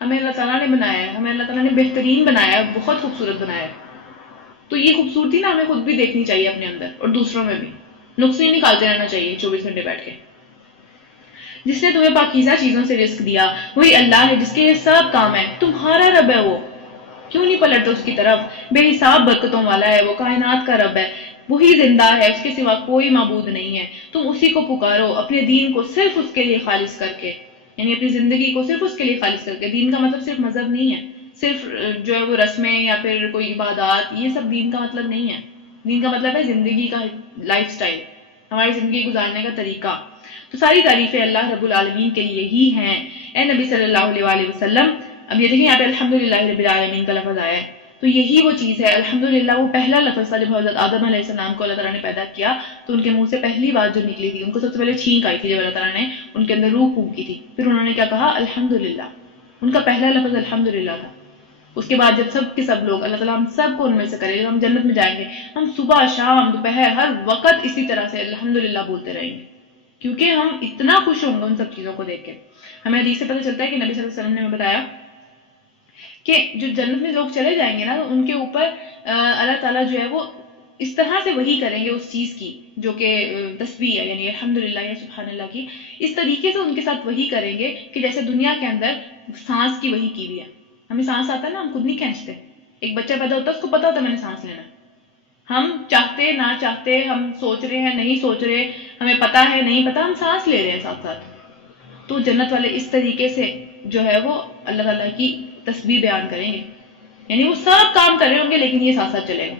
ہمیں اللہ تعالیٰ نے بنایا ہے، ہمیں اللہ تعالیٰ نے بہترین بنایا ہے، بہت خوبصورت بنایا ہے۔ تو یہ خوبصورتی نا ہمیں خود بھی دیکھنی چاہیے اپنے اندر اور دوسروں میں بھی، نقص نہیں نکالتے رہنا چاہیے 24 گھنٹے بیٹھ کے۔ جس نے تمہیں پاکیزہ چیزوں سے رزق دیا، وہی اللہ ہے جس کے یہ سب کام ہے، تمہارا رب ہے وہ، کیوں نہیں پلٹتے اس کی طرف؟ بے حساب برکتوں والا ہے وہ، کائنات کا رب ہے، وہی زندہ ہے، اس کے سوا کوئی معبود نہیں ہے۔ تم اسی کو پکارو اپنے دین کو صرف اس کے لیے خالص کر کے، یعنی اپنی زندگی کو صرف اس کے لیے خالص کر کے۔ دین کا مطلب صرف مذہب نہیں ہے، صرف جو ہے وہ رسمیں یا پھر کوئی عبادات، یہ سب دین کا مطلب نہیں ہے۔ دین کا مطلب ہے زندگی کا لائف سٹائل، ہماری زندگی گزارنے کا طریقہ۔ تو ساری تعریفیں اللہ رب العالمین کے لیے ہی ہیں۔ اے نبی صلی اللہ علیہ وآلہ وسلم، اب یہ دیکھیں یہاں پہ الحمدللہ رب العالمین کا لفظ آیا ہے، تو یہی وہ چیز ہے، الحمدللہ وہ پہلا لفظ تھا جب حضرت آدم علیہ السلام کو اللہ تعالیٰ نے پیدا کیا، تو ان کے منہ سے پہلی بات جو نکلی تھی، ان کو سب سے پہلے چھینک آئی تھی جب اللہ تعالیٰ نے ان کے اندر روح پھونکی تھی، پھر انہوں نے کیا کہا؟ الحمدللہ۔ ان کا پہلا لفظ الحمدللہ تھا۔ اس کے بعد جب سب کے سب لوگ، اللہ تعالیٰ ہم سب کو ان میں سے کرے، جب ہم جنت میں جائیں گے، ہم صبح شام دوپہر ہر وقت اسی طرح سے الحمدللہ بولتے رہیں گے، کیونکہ ہم اتنا خوش ہوں گے ان سب چیزوں کو دیکھ کے۔ ہمیں حدیث سے پتہ چلتا ہے کہ نبی صلی اللہ علیہ وسلم نے ہمیں بتایا کہ جو جنت میں لوگ چلے جائیں گے نا، ان کے اوپر اللہ تعالیٰ جو ہے وہ اس طرح سے وحی کریں گے اس چیز کی جو کہ تسبیح ہے، یعنی الحمدللہ یا سبحان اللہ کی، اس طریقے سے ان کے ساتھ وحی کریں گے کہ جیسے دنیا کے اندر سانس کی وحی کی ہوئی ہے۔ ہمیں سانس آتا ہے نا، ہم خود نہیں کھینچتے، ایک بچہ پیدا ہوتا ہے اس کو پتا ہوتا ہے میں نے سانس لینا ہے، ہم چاہتے نہ چاہتے، ہم سوچ رہے ہیں نہیں سوچ رہے، ہمیں پتا ہے نہیں پتا، ہم سانس لے رہے ہیں ساتھ ساتھ۔ تو جنت والے اس طریقے سے جو ہے وہ اللہ تعالیٰ کی تسبیح بیان کریں گے، یعنی وہ سب کام کر رہے ہوں گے لیکن یہ ساتھ ساتھ چلے گا۔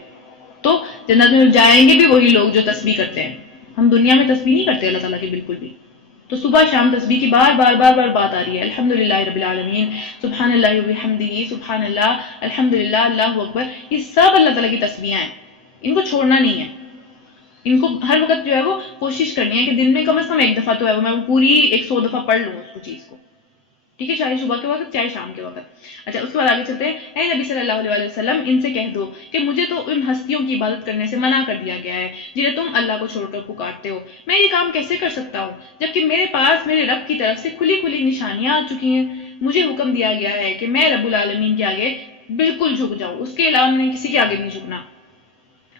تو جنت میں جائیں گے بھی وہی لوگ جو تسبیح کرتے ہیں۔ ہم دنیا میں تسبیح نہیں کرتے اللہ تعالیٰ کی بالکل بھی، تو صبح شام تسبیح کی بار بار بات آ رہی ہے، الحمدللہ رب العالمین، سبحان اللہ وبحمدہ، سبحان اللہ، الحمدللہ، اللہ اکبر، یہ سب اللہ تعالیٰ کی تسبیحیں ہیں، ان کو چھوڑنا نہیں ہے، ان کو ہر وقت جو ہے وہ کوشش کرنی ہے کہ دن میں کم از کم ایک دفعہ تو ہے وہ میں پوری 100 دفعہ پڑھ لوں اس کو چیز کو، ٹھیک ہے، چاہے صبح کے وقت چاہے شام کے وقت۔ اچھا، اس کے بعد آگے چلتے ہیں۔ اے نبی صلی اللہ علیہ وسلم، ان سے کہہ دو کہ مجھے تو ان ہستیوں کی عبادت کرنے سے منع کر دیا گیا ہے جنہیں تم اللہ کو چھوڑ کر پکارتے ہو۔ میں یہ کام کیسے کر سکتا ہوں جبکہ میرے پاس میرے رب کی طرف سے کھلی کھلی نشانیاں آ چکی ہیں؟ مجھے حکم دیا گیا ہے کہ میں رب العالمین کے آگے بالکل جھک جاؤ، اس کے علاوہ میں نے کسی کے آگے نہیں جھکنا۔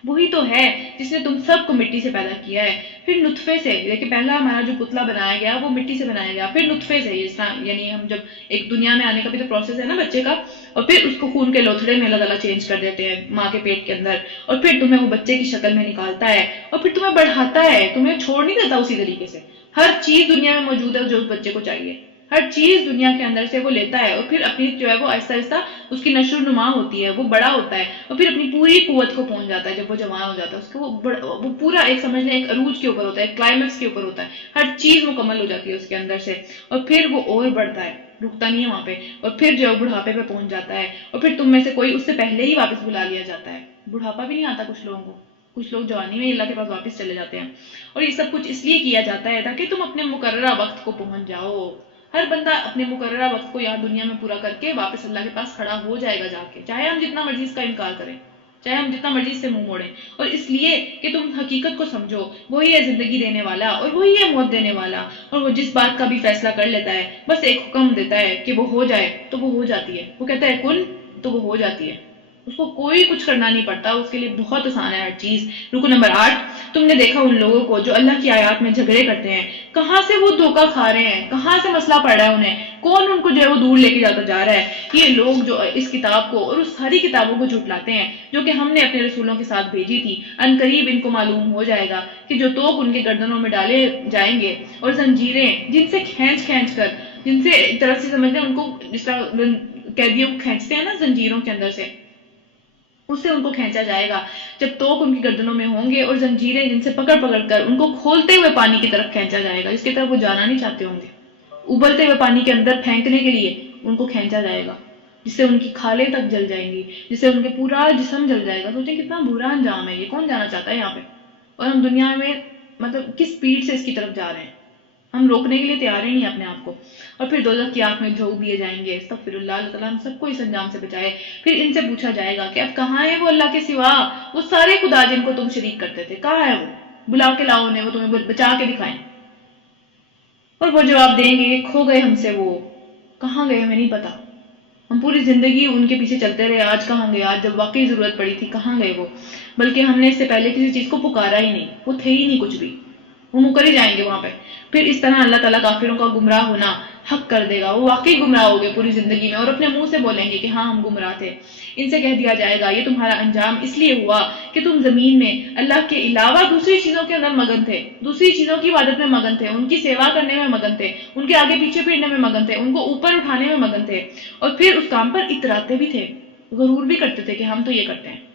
وہی تو ہے جس نے تم سب کو مٹی سے پیدا کیا ہے، پھر نطفے سے، دیکھیں پہلا ہمارا جو پتلا بنایا گیا وہ مٹی سے بنایا گیا، پھر نطفے سے، جس طرح یعنی ہم جب ایک دنیا میں آنے کا بھی تو پروسیس ہے نا بچے کا، اور پھر اس کو خون کے لوتھڑے میں اللہ تعالیٰ چینج کر دیتے ہیں ماں کے پیٹ کے اندر، اور پھر تمہیں وہ بچے کی شکل میں نکالتا ہے، اور پھر تمہیں بڑھاتا ہے، تمہیں چھوڑ نہیں دیتا اسی طریقے سے۔ ہر چیز دنیا میں موجود ہے جو اس بچے کو چاہیے، ہر چیز دنیا کے اندر سے وہ لیتا ہے، اور پھر اپنی جو ہے وہ آہستہ آہستہ اس کی نشو و نما ہوتی ہے، وہ بڑا ہوتا ہے، اور پھر اپنی پوری قوت کو پہنچ جاتا ہے جب وہ جوان ہو جاتا ہے، اس کو وہ پورا ایک سمجھ لیں ایک عروج کے اوپر ہوتا ہے، ایک کلائمیکس کے اوپر ہوتا ہے، ہر چیز مکمل ہو جاتی ہے اس کے اندر سے، اور پھر وہ اور بڑھتا ہے، رکتا نہیں ہے وہاں پہ، اور پھر جو ہے بڑھاپے پہ پہنچ جاتا ہے، اور پھر تم میں سے کوئی اس سے پہلے ہی واپس بلا لیا جاتا ہے۔ بڑھاپا بھی نہیں آتا کچھ لوگوں کو، کچھ لوگ جوانی میں اللہ کے پاس واپس چلے جاتے ہیں، اور یہ سب کچھ اس لیے کیا جاتا ہے تاکہ تم اپنے مقررہ وقت کو پہنچ جاؤ۔ ہر بندہ اپنے مقررہ وقت کو یہاں دنیا میں پورا کر کے واپس اللہ کے پاس کھڑا ہو جائے گا جا کے، چاہے ہم جتنا مرضی اس کا انکار کریں، چاہے ہم جتنا مرضی اس سے منہ موڑیں، اور اس لیے کہ تم حقیقت کو سمجھو، وہی ہے زندگی دینے والا اور وہی ہے موت دینے والا، اور وہ جس بات کا بھی فیصلہ کر لیتا ہے بس ایک حکم دیتا ہے کہ وہ ہو جائے تو وہ ہو جاتی ہے، وہ کہتا ہے کن تو وہ ہو جاتی ہے، اس کو کوئی کچھ کرنا نہیں پڑتا، اس کے لیے بہت آسان ہے ہر چیز۔ رکو نمبر 8، تم نے دیکھا ان لوگوں کو جو اللہ کی آیات میں جھگڑے کرتے ہیں، کہاں سے وہ دھوکہ کھا رہے ہیں، کہاں سے مسئلہ پڑ رہا ہے انہیں، کون ان کو جو ہے وہ دور لے کے جاتا جا رہا ہے۔ یہ لوگ جو اس کتاب کو اور اس ساری کتابوں کو جھٹلاتے ہیں جو کہ ہم نے اپنے رسولوں کے ساتھ بھیجی تھی، ان قریب ان کو معلوم ہو جائے گا کہ جو توق ان کے گردنوں میں ڈالے جائیں گے، اور زنجیریں جن سے کھینچ کھینچ کر، جن سے ایک طرف سے سمجھتے ہیں ان کو جس طرح قیدیوں کو کھینچتے ہیں نا زنجیروں کے اندر سے، اس سے ان کو کھینچا جائے گا، جب توق ان کی گردنوں میں ہوں گے، اور زنجیریں جن سے پکڑ پکڑ کر ان کو کھولتے ہوئے پانی کی طرف کھینچا جائے گا، جس کی طرف وہ جانا نہیں چاہتے ہوں گے، ابلتے ہوئے پانی کے اندر پھینکنے کے لیے ان کو کھینچا جائے گا، جس سے ان کی کھالیں تک جل جائیں گی، جس سے ان کے پورا جسم جل جائے گا۔ سوچیں کتنا برا انجام ہے یہ، کون جانا چاہتا ہے یہاں پہ؟ اور ہم دنیا میں مطلب کس سپیڈ سے اس کی طرف جا رہے ہیں، ہم روکنے کے لیے تیار ہی نہیں اپنے آپ کو۔ اور پھر دوزخ کی آگ میں جھونک دیے جائیں گے، استغفر اللہ، اللہ تعالیٰ ہم سب کو اس انجام سے بچائے۔ پھر ان سے پوچھا جائے گا کہ اب کہاں ہے وہ اللہ کے سوا، وہ سارے خدا جن کو تم شریک کرتے تھے، کہاں ہے وہ؟ بلا کے لاؤ انہیں، وہ تمہیں بچا کے دکھائیں۔ اور وہ جواب دیں گے کہ کھو گئے ہم سے، وہ کہاں گئے ہمیں نہیں پتا، ہم پوری زندگی ان کے پیچھے چلتے رہے، آج کہاں گئے، آج جب واقعی ضرورت پڑی تھی کہاں گئے وہ، بلکہ ہم نے اس سے پہلے کسی چیز کو پکارا ہی نہیں، وہ تھے ہی نہیں کچھ بھی، وہ مکر ہی جائیں گے وہاں پہ۔ پھر اس طرح اللہ تعالیٰ کافروں کا گمراہ ہونا حق کر دے گا، وہ واقعی گمراہ ہو گئے پوری زندگی میں، اور اپنے منہ سے بولیں گے کہ ہاں ہم گمراہ تھے۔ ان سے کہہ دیا جائے گا یہ تمہارا انجام اس لیے ہوا کہ تم زمین میں اللہ کے علاوہ دوسری چیزوں کے اندر مگن تھے، دوسری چیزوں کی عبادت میں مگن تھے، ان کی سیوا کرنے میں مگن تھے، ان کے آگے پیچھے پھرنے میں مگن تھے، ان کو اوپر اٹھانے میں مگن تھے، اور پھر اس کام پر اتراتے بھی تھے، غرور بھی کرتے تھے کہ ہم تو یہ کرتے ہیں،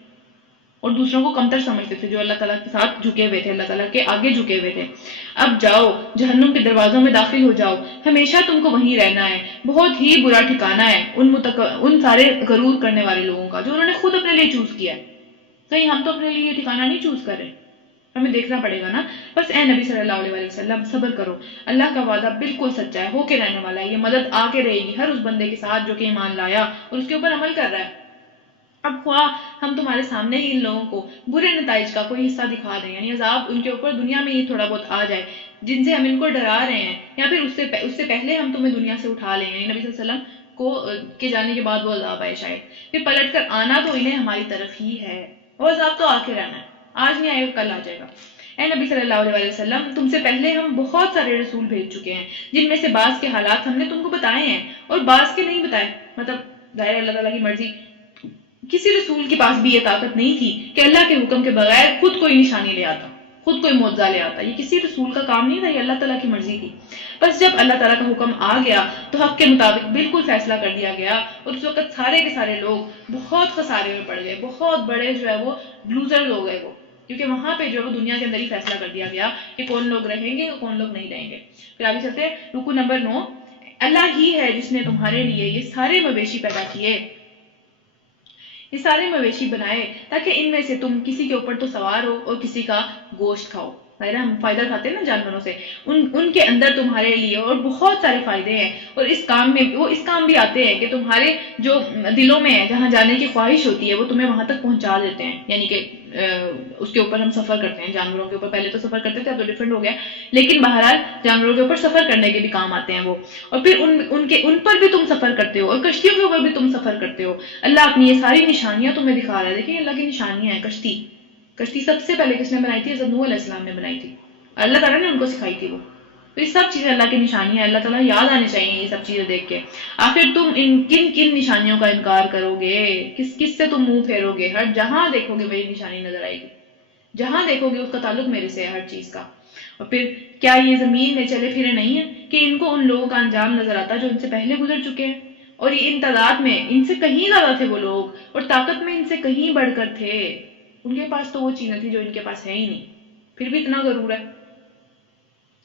اور دوسروں کو کمتر سمجھتے تھے جو اللہ تعالیٰ کے ساتھ جھکے ہوئے تھے، اللہ تعالیٰ کے آگے جھکے ہوئے تھے۔ اب جاؤ جہنم کے دروازوں میں داخل ہو جاؤ، ہمیشہ تم کو وہیں رہنا ہے، بہت ہی برا ٹھکانہ ہے ان سارے غرور کرنے والے لوگوں کا جو انہوں نے خود اپنے لیے چوز کیا ہے۔ کہیں ہم تو اپنے لیے یہ ٹھکانہ نہیں چوز کر رہے، ہمیں دیکھنا پڑے گا نا۔ بس اے نبی صلی اللہ علیہ وسلم صبر کرو، اللہ کا وعدہ بالکل سچا ہے، ہو کے رہنے والا ہے، یہ مدد آ کے رہے گی ہر اس بندے کے ساتھ جو کہ ایمان لایا اور اس کے اوپر عمل کر رہا ہے۔ اب خواہ ہم تمہارے سامنے ہی ان لوگوں کو برے نتائج کا کوئی حصہ دکھا دیں، یعنی عذاب ان کے اوپر دنیا میں یہ تھوڑا بہت آ جائے جن سے ہم ان کو ڈرا رہے ہیں، یا پھر اس سے پہلے ہم تمہیں دنیا سے اٹھا لیں، یعنی نبی صلی اللہ علیہ وسلم کو کے جانے کے بعد وہ عذاب آئے شاید، پھر پلٹ کر آنا تو انہیں ہماری طرف ہی ہے، وہ عذاب تو آ کے رہنا ہے، آج نہیں آئے گا کل آ جائے گا۔ اے نبی صلی اللہ علیہ وسلم تم سے پہلے ہم بہت سارے رسول بھیج چکے ہیں، جن میں سے بعض کے حالات ہم نے تم کو بتائے ہیں اور بعض کے نہیں بتائے، مطلب ظاہر اللہ تعالیٰ کی مرضی، کسی رسول کے پاس بھی یہ طاقت نہیں تھی کہ اللہ کے حکم کے بغیر خود کوئی نشانی لے آتا، خود کوئی معجزہ لے آتا، یہ کسی رسول کا کام نہیں تھا، یہ اللہ تعالیٰ کی مرضی تھی۔ بس جب اللہ تعالیٰ کا حکم آ گیا تو حق کے مطابق بالکل فیصلہ کر دیا گیا، اور اس وقت سارے کے سارے لوگ بہت خسارے میں پڑ گئے، بہت بڑے جو ہے وہ لوزرز ہو گئے وہ، کیونکہ وہاں پہ جو ہے وہ دنیا کے اندر ہی فیصلہ کر دیا گیا کہ کون لوگ رہیں گے اور کون لوگ نہیں رہیں گے۔ پھر آگے چلتے ہیں، رکو نمبر 9، اللہ ہی ہے جس نے تمہارے لیے یہ سارے مویشی پیدا کیے، یہ سارے مویشی بنائے تاکہ ان میں سے تم کسی کے اوپر تو سوار ہو اور کسی کا گوشت کھاؤ۔ ہم فائدہ کھاتے ہیں نا جانوروں سے، ان کے اندر تمہارے لیے اور بہت سارے فائدے ہیں، اور اس کام میں وہ اس کام بھی آتے ہیں کہ تمہارے جو دلوں میں ہے، جہاں جانے کی خواہش ہوتی ہے، وہ تمہیں وہاں تک پہنچا دیتے ہیں. یعنی کہ اس کے اوپر ہم سفر کرتے ہیں، جانوروں کے اوپر پہلے تو سفر کرتے تھے، اب تو ڈفرینٹ ہو گیا، لیکن بہرحال جانوروں کے اوپر سفر کرنے کے بھی کام آتے ہیں وہ. اور پھر ان پر بھی تم سفر کرتے ہو، اور کشتیوں کے اوپر بھی تم سفر کرتے ہو. اللہ اپنی یہ ساری نشانیاں تمہیں دکھا رہا ہے. دیکھیں اللہ کی نشانیاں ہیں. کشتی سب سے پہلے کس نے بنائی تھی؟ حضرت نوح علیہ السلام نے بنائی تھی. اللہ تعالیٰ نے ان کو سکھائی تھی وہ. تو یہ سب چیزیں اللہ کی نشانیاں ہیں. اللہ تعالیٰ یاد آنی چاہیے یہ سب چیزیں دیکھ کے. آخر تم کن نشانیوں کا انکار کرو گے؟ کس سے تم منہ پھیرو گے؟ ہر جہاں دیکھو گے میری نشانی نظر آئے گی، جہاں دیکھو گے اس کا تعلق میرے سے ہے، ہر چیز کا. اور پھر کیا یہ زمین میں چلے پھرے نہیں ہیں کہ ان کو ان لوگوں کا انجام نظر آتا جو ان سے پہلے گزر چکے ہیں؟ اور یہ ان تعداد میں ان سے کہیں زیادہ تھے وہ لوگ، اور طاقت میں ان سے کہیں بڑھ کر تھے. ان کے پاس تو وہ چیزیں تھی جو ان کے پاس ہے ہی نہیں، پھر بھی اتنا غرور ہے.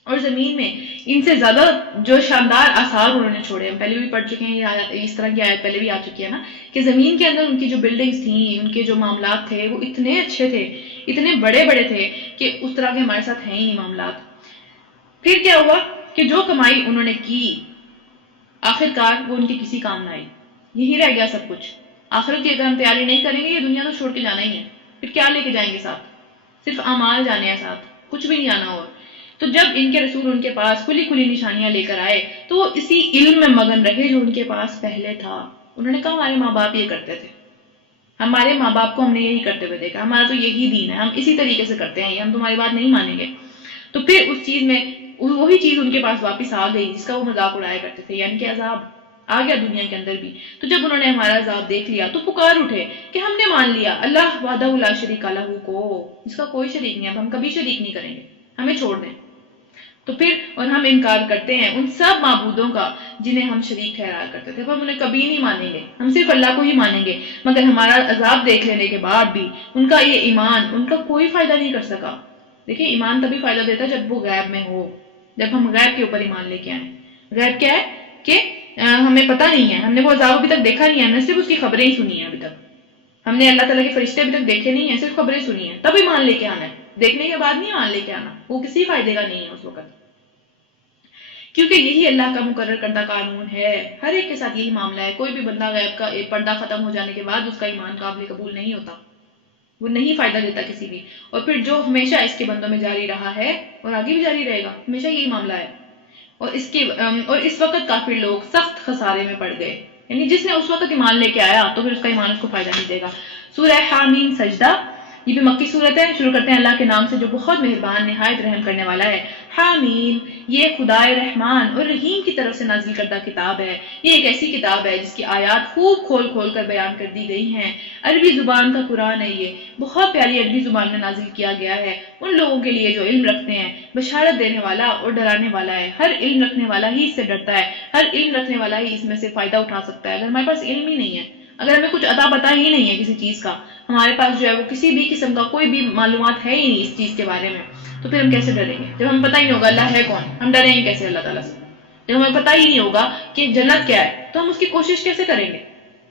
اور زمین میں ان سے زیادہ جو شاندار آثار انہوں نے چھوڑے. ہم پہلے بھی پڑھ چکے ہیں، اس طرح کی آیت پہلے بھی آ چکی ہے نا، کہ زمین کے اندر ان کی جو بلڈنگز تھیں، ان کے جو معاملات تھے، وہ اتنے اچھے تھے، اتنے بڑے بڑے تھے کہ اس طرح کے ہمارے ساتھ ہیں ہی نہیں معاملات. پھر کیا ہوا کہ جو کمائی انہوں نے کی آخر کار وہ ان کے کسی کام نہ آئی. یہی رہ گیا سب کچھ. آخرت کی اگر ہم تیاری نہیں کریں گے، یہ دنیا تو چھوڑ کے جانا ہی ہے. پھر کیا لے کے جائیں گے ساتھ؟ صرف اعمال جانے ہیں ساتھ، کچھ بھی نہیں جانا. اور تو جب ان کے رسول ان کے پاس کھلی کھلی نشانیاں لے کر آئے تو وہ اسی علم میں مگن رہے جو ان کے پاس پہلے تھا. انہوں نے کہا ہمارے ماں باپ یہ کرتے تھے، ہمارے ماں باپ کو ہم نے یہی کرتے ہوئے دیکھا، ہمارا تو یہی دین ہے، ہم اسی طریقے سے کرتے ہیں، ہم تمہاری بات نہیں مانیں گے. تو پھر اس چیز میں وہی چیز ان کے پاس واپس آ گئی جس کا وہ مذاق اڑایا کرتے تھے، یعنی کہ عذاب آ گیا دنیا کے اندر بھی. تو جب انہوں نے ہمارا عذاب دیکھ لیا تو پکار اٹھے کہ ہم نے مان لیا اللہ وحدہ لا شریک لہ کو، جس کا کوئی شریک نہیں، اب ہم کبھی شریک نہیں کریں گے، ہمیں چھوڑ دیں. تو پھر اور ہم انکار کرتے ہیں ان سب معبودوں کا جنہیں ہم شریک ٹھہرایا کرتے تھے، ہم انہیں کبھی نہیں مانیں گے، ہم صرف اللہ کو ہی مانیں گے. مگر ہمارا عذاب دیکھ لینے کے بعد بھی ان کا یہ ایمان ان کا کوئی فائدہ نہیں کر سکا. دیکھیں ایمان تبھی فائدہ دیتا ہے جب وہ غیب میں ہو، جب ہم غیب کے اوپر ایمان لے کے آئیں. غیب کیا ہے کہ ہمیں پتہ نہیں ہے، ہم نے وہ عذاب ابھی تک دیکھا نہیں ہے، ہم نے صرف اس کی خبریں ہی سنی ہیں. ابھی تک ہم نے اللہ تعالیٰ کے فرشتے ابھی تک دیکھے نہیں ہیں، صرف خبریں سنی ہیں. تب ایمان لے کے آنا ہے، دیکھنے کے بعد نہیں ایمان لے کے آنا، وہ کسی فائدے کا نہیں ہے اس وقت. کیونکہ یہی اللہ کا مقرر کردہ قانون ہے. ہر ایک کے ساتھ یہی معاملہ ہے. کوئی بھی بندہ غیب کا پردہ ختم ہو جانے کے بعد اس کا ایمان قابل قبول نہیں ہوتا، وہ نہیں فائدہ دیتا کسی بھی. اور پھر جو ہمیشہ اس کے بندوں میں جاری رہا ہے اور آگے بھی جاری رہے گا، ہمیشہ یہی معاملہ ہے. اور اس وقت کافر لوگ سخت خسارے میں پڑ گئے. یعنی جس نے اس وقت ایمان لے کے آیا تو پھر اس کا ایمان اس کو فائدہ نہیں دے گا. سورہ حامیم سجدہ، یہ بھی مکی صورت ہے. شروع کرتے ہیں اللہ کے نام سے جو بہت مہربان نہایت رحم کرنے والا ہے. حامیم، یہ خدائے رحمان اور رحیم کی طرف سے نازل کردہ کتاب ہے. یہ ایک ایسی کتاب ہے جس کی آیات خوب کھول کھول کر بیان کر دی گئی ہیں. عربی زبان کا قرآن ہے، یہ بہت پیاری عربی زبان میں نازل کیا گیا ہے ان لوگوں کے لیے جو علم رکھتے ہیں. بشارت دینے والا اور ڈرانے والا ہے. ہر علم رکھنے والا ہی اس سے ڈرتا ہے، ہر علم رکھنے والا ہی اس میں سے فائدہ اٹھا سکتا ہے. اگر ہمارے پاس علم ہی نہیں ہے، اگر ہمیں کچھ عطا پتہ ہی نہیں ہے کسی چیز کا، ہمارے پاس جو ہے وہ کسی بھی قسم کا کوئی بھی معلومات ہے ہی نہیں اس چیز کے بارے میں، تو پھر ہم کیسے ڈریں گے؟ جب ہمیں پتہ ہی نہیں ہوگا اللہ ہے کون، ہم ڈریں گے کیسے اللہ تعالیٰ سے؟ جب ہمیں پتہ ہی نہیں ہوگا کہ جنت کیا ہے تو ہم اس کی کوشش کیسے کریں گے؟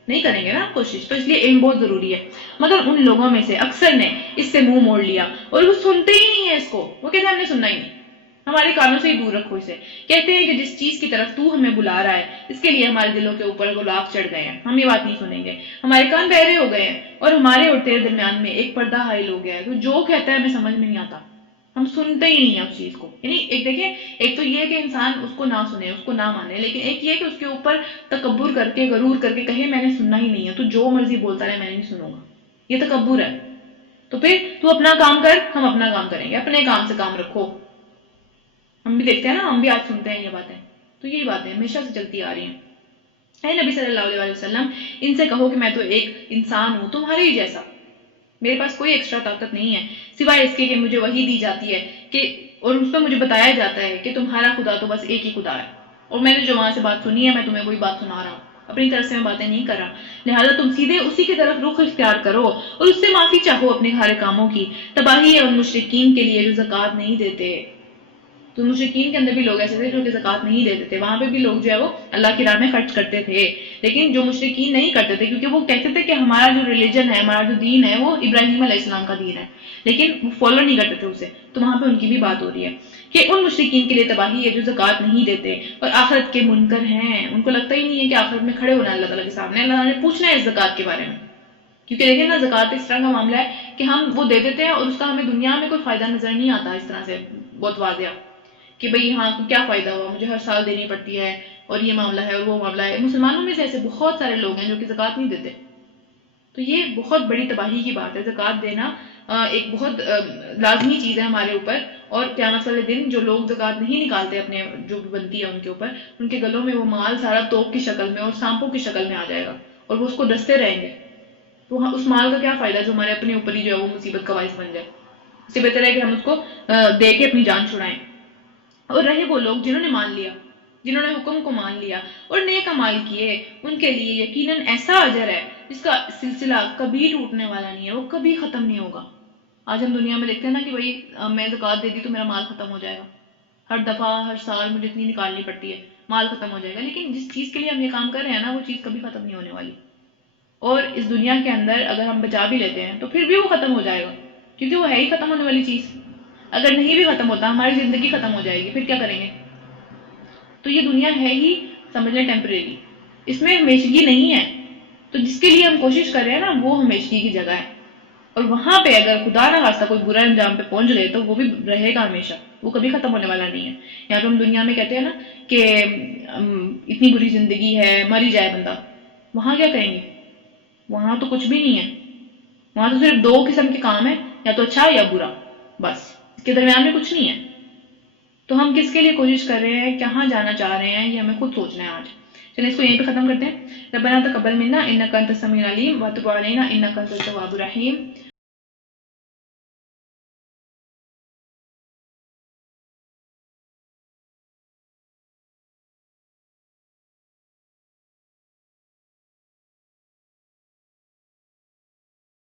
نہیں کریں گے نا کوشش. تو اس لیے علم بہت ضروری ہے. مگر ان لوگوں میں سے اکثر نے اس سے منہ موڑ لیا اور وہ سنتے ہی نہیں ہے اس کو. وہ کہتے ہیں ہم نے سننا ہی نہیں، ہمارے کانوں سے ہی دور رکھو اسے. کہتے ہیں کہ جس چیز کی طرف تو ہمیں بلا رہا ہے اس کے لیے ہمارے دلوں کے اوپر غلاف چڑھ گئے ہیں، ہم یہ بات نہیں سنیں گے. ہمارے کان بہرے ہو گئے ہیں اور ہمارے اور تیرے درمیان میں ایک پردہ حائل ہو گیا ہے. تو جو کہتا ہے ہمیں سمجھ میں نہیں آتا، ہم سنتے ہی نہیں ہیں اس چیز کو. یعنی ایک دیکھیں، ایک تو یہ کہ انسان اس کو نہ سنے، اس کو نہ مانے، لیکن ایک یہ کہ اس کے اوپر تکبر کر کے غرور کر کے کہے میں نے سننا ہی نہیں ہے، تو جو مرضی بولتا رہے میں نہیں سنوں گا. یہ تکبر ہے. تو پھر تو اپنا کام کر، ہم اپنا کام کریں گے. اپنے کام سے کام رکھو. ہم بھی دیکھتے ہیں نا، ہم بھی آج سنتے ہیں یہ باتیں. تو یہی باتیں ہمیشہ سے چلتی آ رہی ہیں. اے نبی صلی اللہ علیہ وسلم، ان سے کہو کہ میں تو ایک انسان ہوں تمہارے ہی جیسا، میرے پاس کوئی ایکسٹرا طاقت نہیں ہے سوائے اس کے کہ مجھے وحی دی جاتی ہے کہ اور اس پہ مجھے بتایا جاتا ہے کہ تمہارا خدا تو بس ایک ہی خدا ہے، اور میں نے جو وہاں سے بات سنی ہے میں تمہیں وہی بات سنا رہا ہوں، اپنی طرف سے میں باتیں نہیں کر رہا. لہٰذا تم سیدھے اسی کی طرف رخ اختیار کرو اور اس سے معافی چاہو اپنے سارے کاموں کی. تباہی ہے ان مشرکین کے لیے جو زکوٰۃ نہیں دیتے. تو مشرکین کے اندر بھی لوگ ایسے تھے جو کہ زکوٰۃ نہیں دیتے تھے، وہاں پہ بھی لوگ جو ہے وہ اللہ کی راہ میں خرچ کرتے تھے، لیکن جو مشرکین نہیں کرتے تھے کیونکہ وہ کہتے تھے کہ ہمارا جو ریلیجن ہے، ہمارا جو دین ہے وہ ابراہیم علیہ السلام کا دین ہے، لیکن وہ فالو نہیں کرتے تھے اسے، تو وہاں پہ ان کی بھی بات ہو رہی ہے کہ ان مشرکین کے لیے تباہی ہے جو زکوٰۃ نہیں دیتے اور آخرت کے منکر ہیں، ان کو لگتا ہی نہیں ہے کہ آخرت میں کھڑے ہونا اللہ تعالیٰ کے سامنے، اللہ نے پوچھنا ہے اس زکوٰۃ کے بارے میں، کیونکہ دیکھیں نا زکوٰۃ اس طرح کا معاملہ ہے کہ ہم وہ دے دیتے ہیں اور اس کا ہمیں دنیا میں کوئی فائدہ نظر نہیں آتا، اس طرح سے بہت واضح کہ بھئی ہاں کیا فائدہ ہوا، مجھے ہر سال دینی پڑتی ہے اور یہ معاملہ ہے اور وہ معاملہ ہے۔ مسلمانوں میں سے ایسے بہت سارے لوگ ہیں جو کہ زکوٰۃ نہیں دیتے، تو یہ بہت بڑی تباہی کی بات ہے۔ زکوٰۃ دینا ایک بہت لازمی چیز ہے ہمارے اوپر، اور قیامت والے دن جو لوگ زکوٰۃ نہیں نکالتے اپنے جو بھی بنتی ہے ان کے اوپر، ان کے گلوں میں وہ مال سارا توپ کی شکل میں اور سانپوں کی شکل میں آ جائے گا اور وہ اس کو ڈستے رہیں گے، تو اس مال کا کیا فائدہ جو ہمارے اپنے اوپر ہی جو ہے وہ مصیبت کا باعث بن جائے، اس سے بہتر ہے کہ ہم اس کو دے کے اپنی جان چھڑائیں۔ اور رہے وہ لوگ جنہوں نے مان لیا، جنہوں نے حکم کو مان لیا اور نیک اعمال کیے، ان کے لیے یقیناً ایسا اجر ہے جس کا سلسلہ کبھی ٹوٹنے والا نہیں ہے، وہ کبھی ختم نہیں ہوگا۔ آج ہم دنیا میں دیکھتے ہیں نا کہ بھائی میں زکوٰۃ دے دی تو میرا مال ختم ہو جائے گا، ہر دفعہ ہر سال مجھے اتنی نکالنی پڑتی ہے، مال ختم ہو جائے گا، لیکن جس چیز کے لیے ہم یہ کام کر رہے ہیں نا وہ چیز کبھی ختم نہیں ہونے والی، اور اس دنیا کے اندر اگر ہم بچا بھی لیتے ہیں تو پھر بھی وہ ختم ہو جائے گا، کیونکہ وہ ہے ہی ختم ہونے والی چیز۔ اگر نہیں بھی ختم ہوتا ہماری زندگی ختم ہو جائے گی، پھر کیا کریں گے؟ تو یہ دنیا ہے ہی سمجھ لیں ٹیمپریری، اس میں ہمیشگی نہیں ہے، تو جس کے لیے ہم کوشش کر رہے ہیں نا وہ ہمیشگی کی جگہ ہے، اور وہاں پہ اگر خدا نہ خواستہ کوئی برا انجام پہ پہنچ گئے تو وہ بھی رہے گا ہمیشہ، وہ کبھی ختم ہونے والا نہیں ہے۔ یہاں پہ ہم دنیا میں کہتے ہیں نا کہ اتنی بری زندگی ہے، مر ہی جائے بندہ، وہاں کیا کہیں گے؟ وہاں تو کچھ بھی نہیں ہے، وہاں تو صرف دو قسم کے کام ہیں، یا تو اچھا یا برا، بس اس کے درمیان میں کچھ نہیں ہے۔ تو ہم کس کے لیے کوشش کر رہے ہیں، کہاں جانا چاہ رہے ہیں، یہ ہمیں خود سوچنا ہے آج۔ چلیں اس کو یہیں پہ ختم کرتے ہیں۔ ربنا تقبل منا انک انت السمیع العلیم وتب علینا انک انت التواب الرحیم۔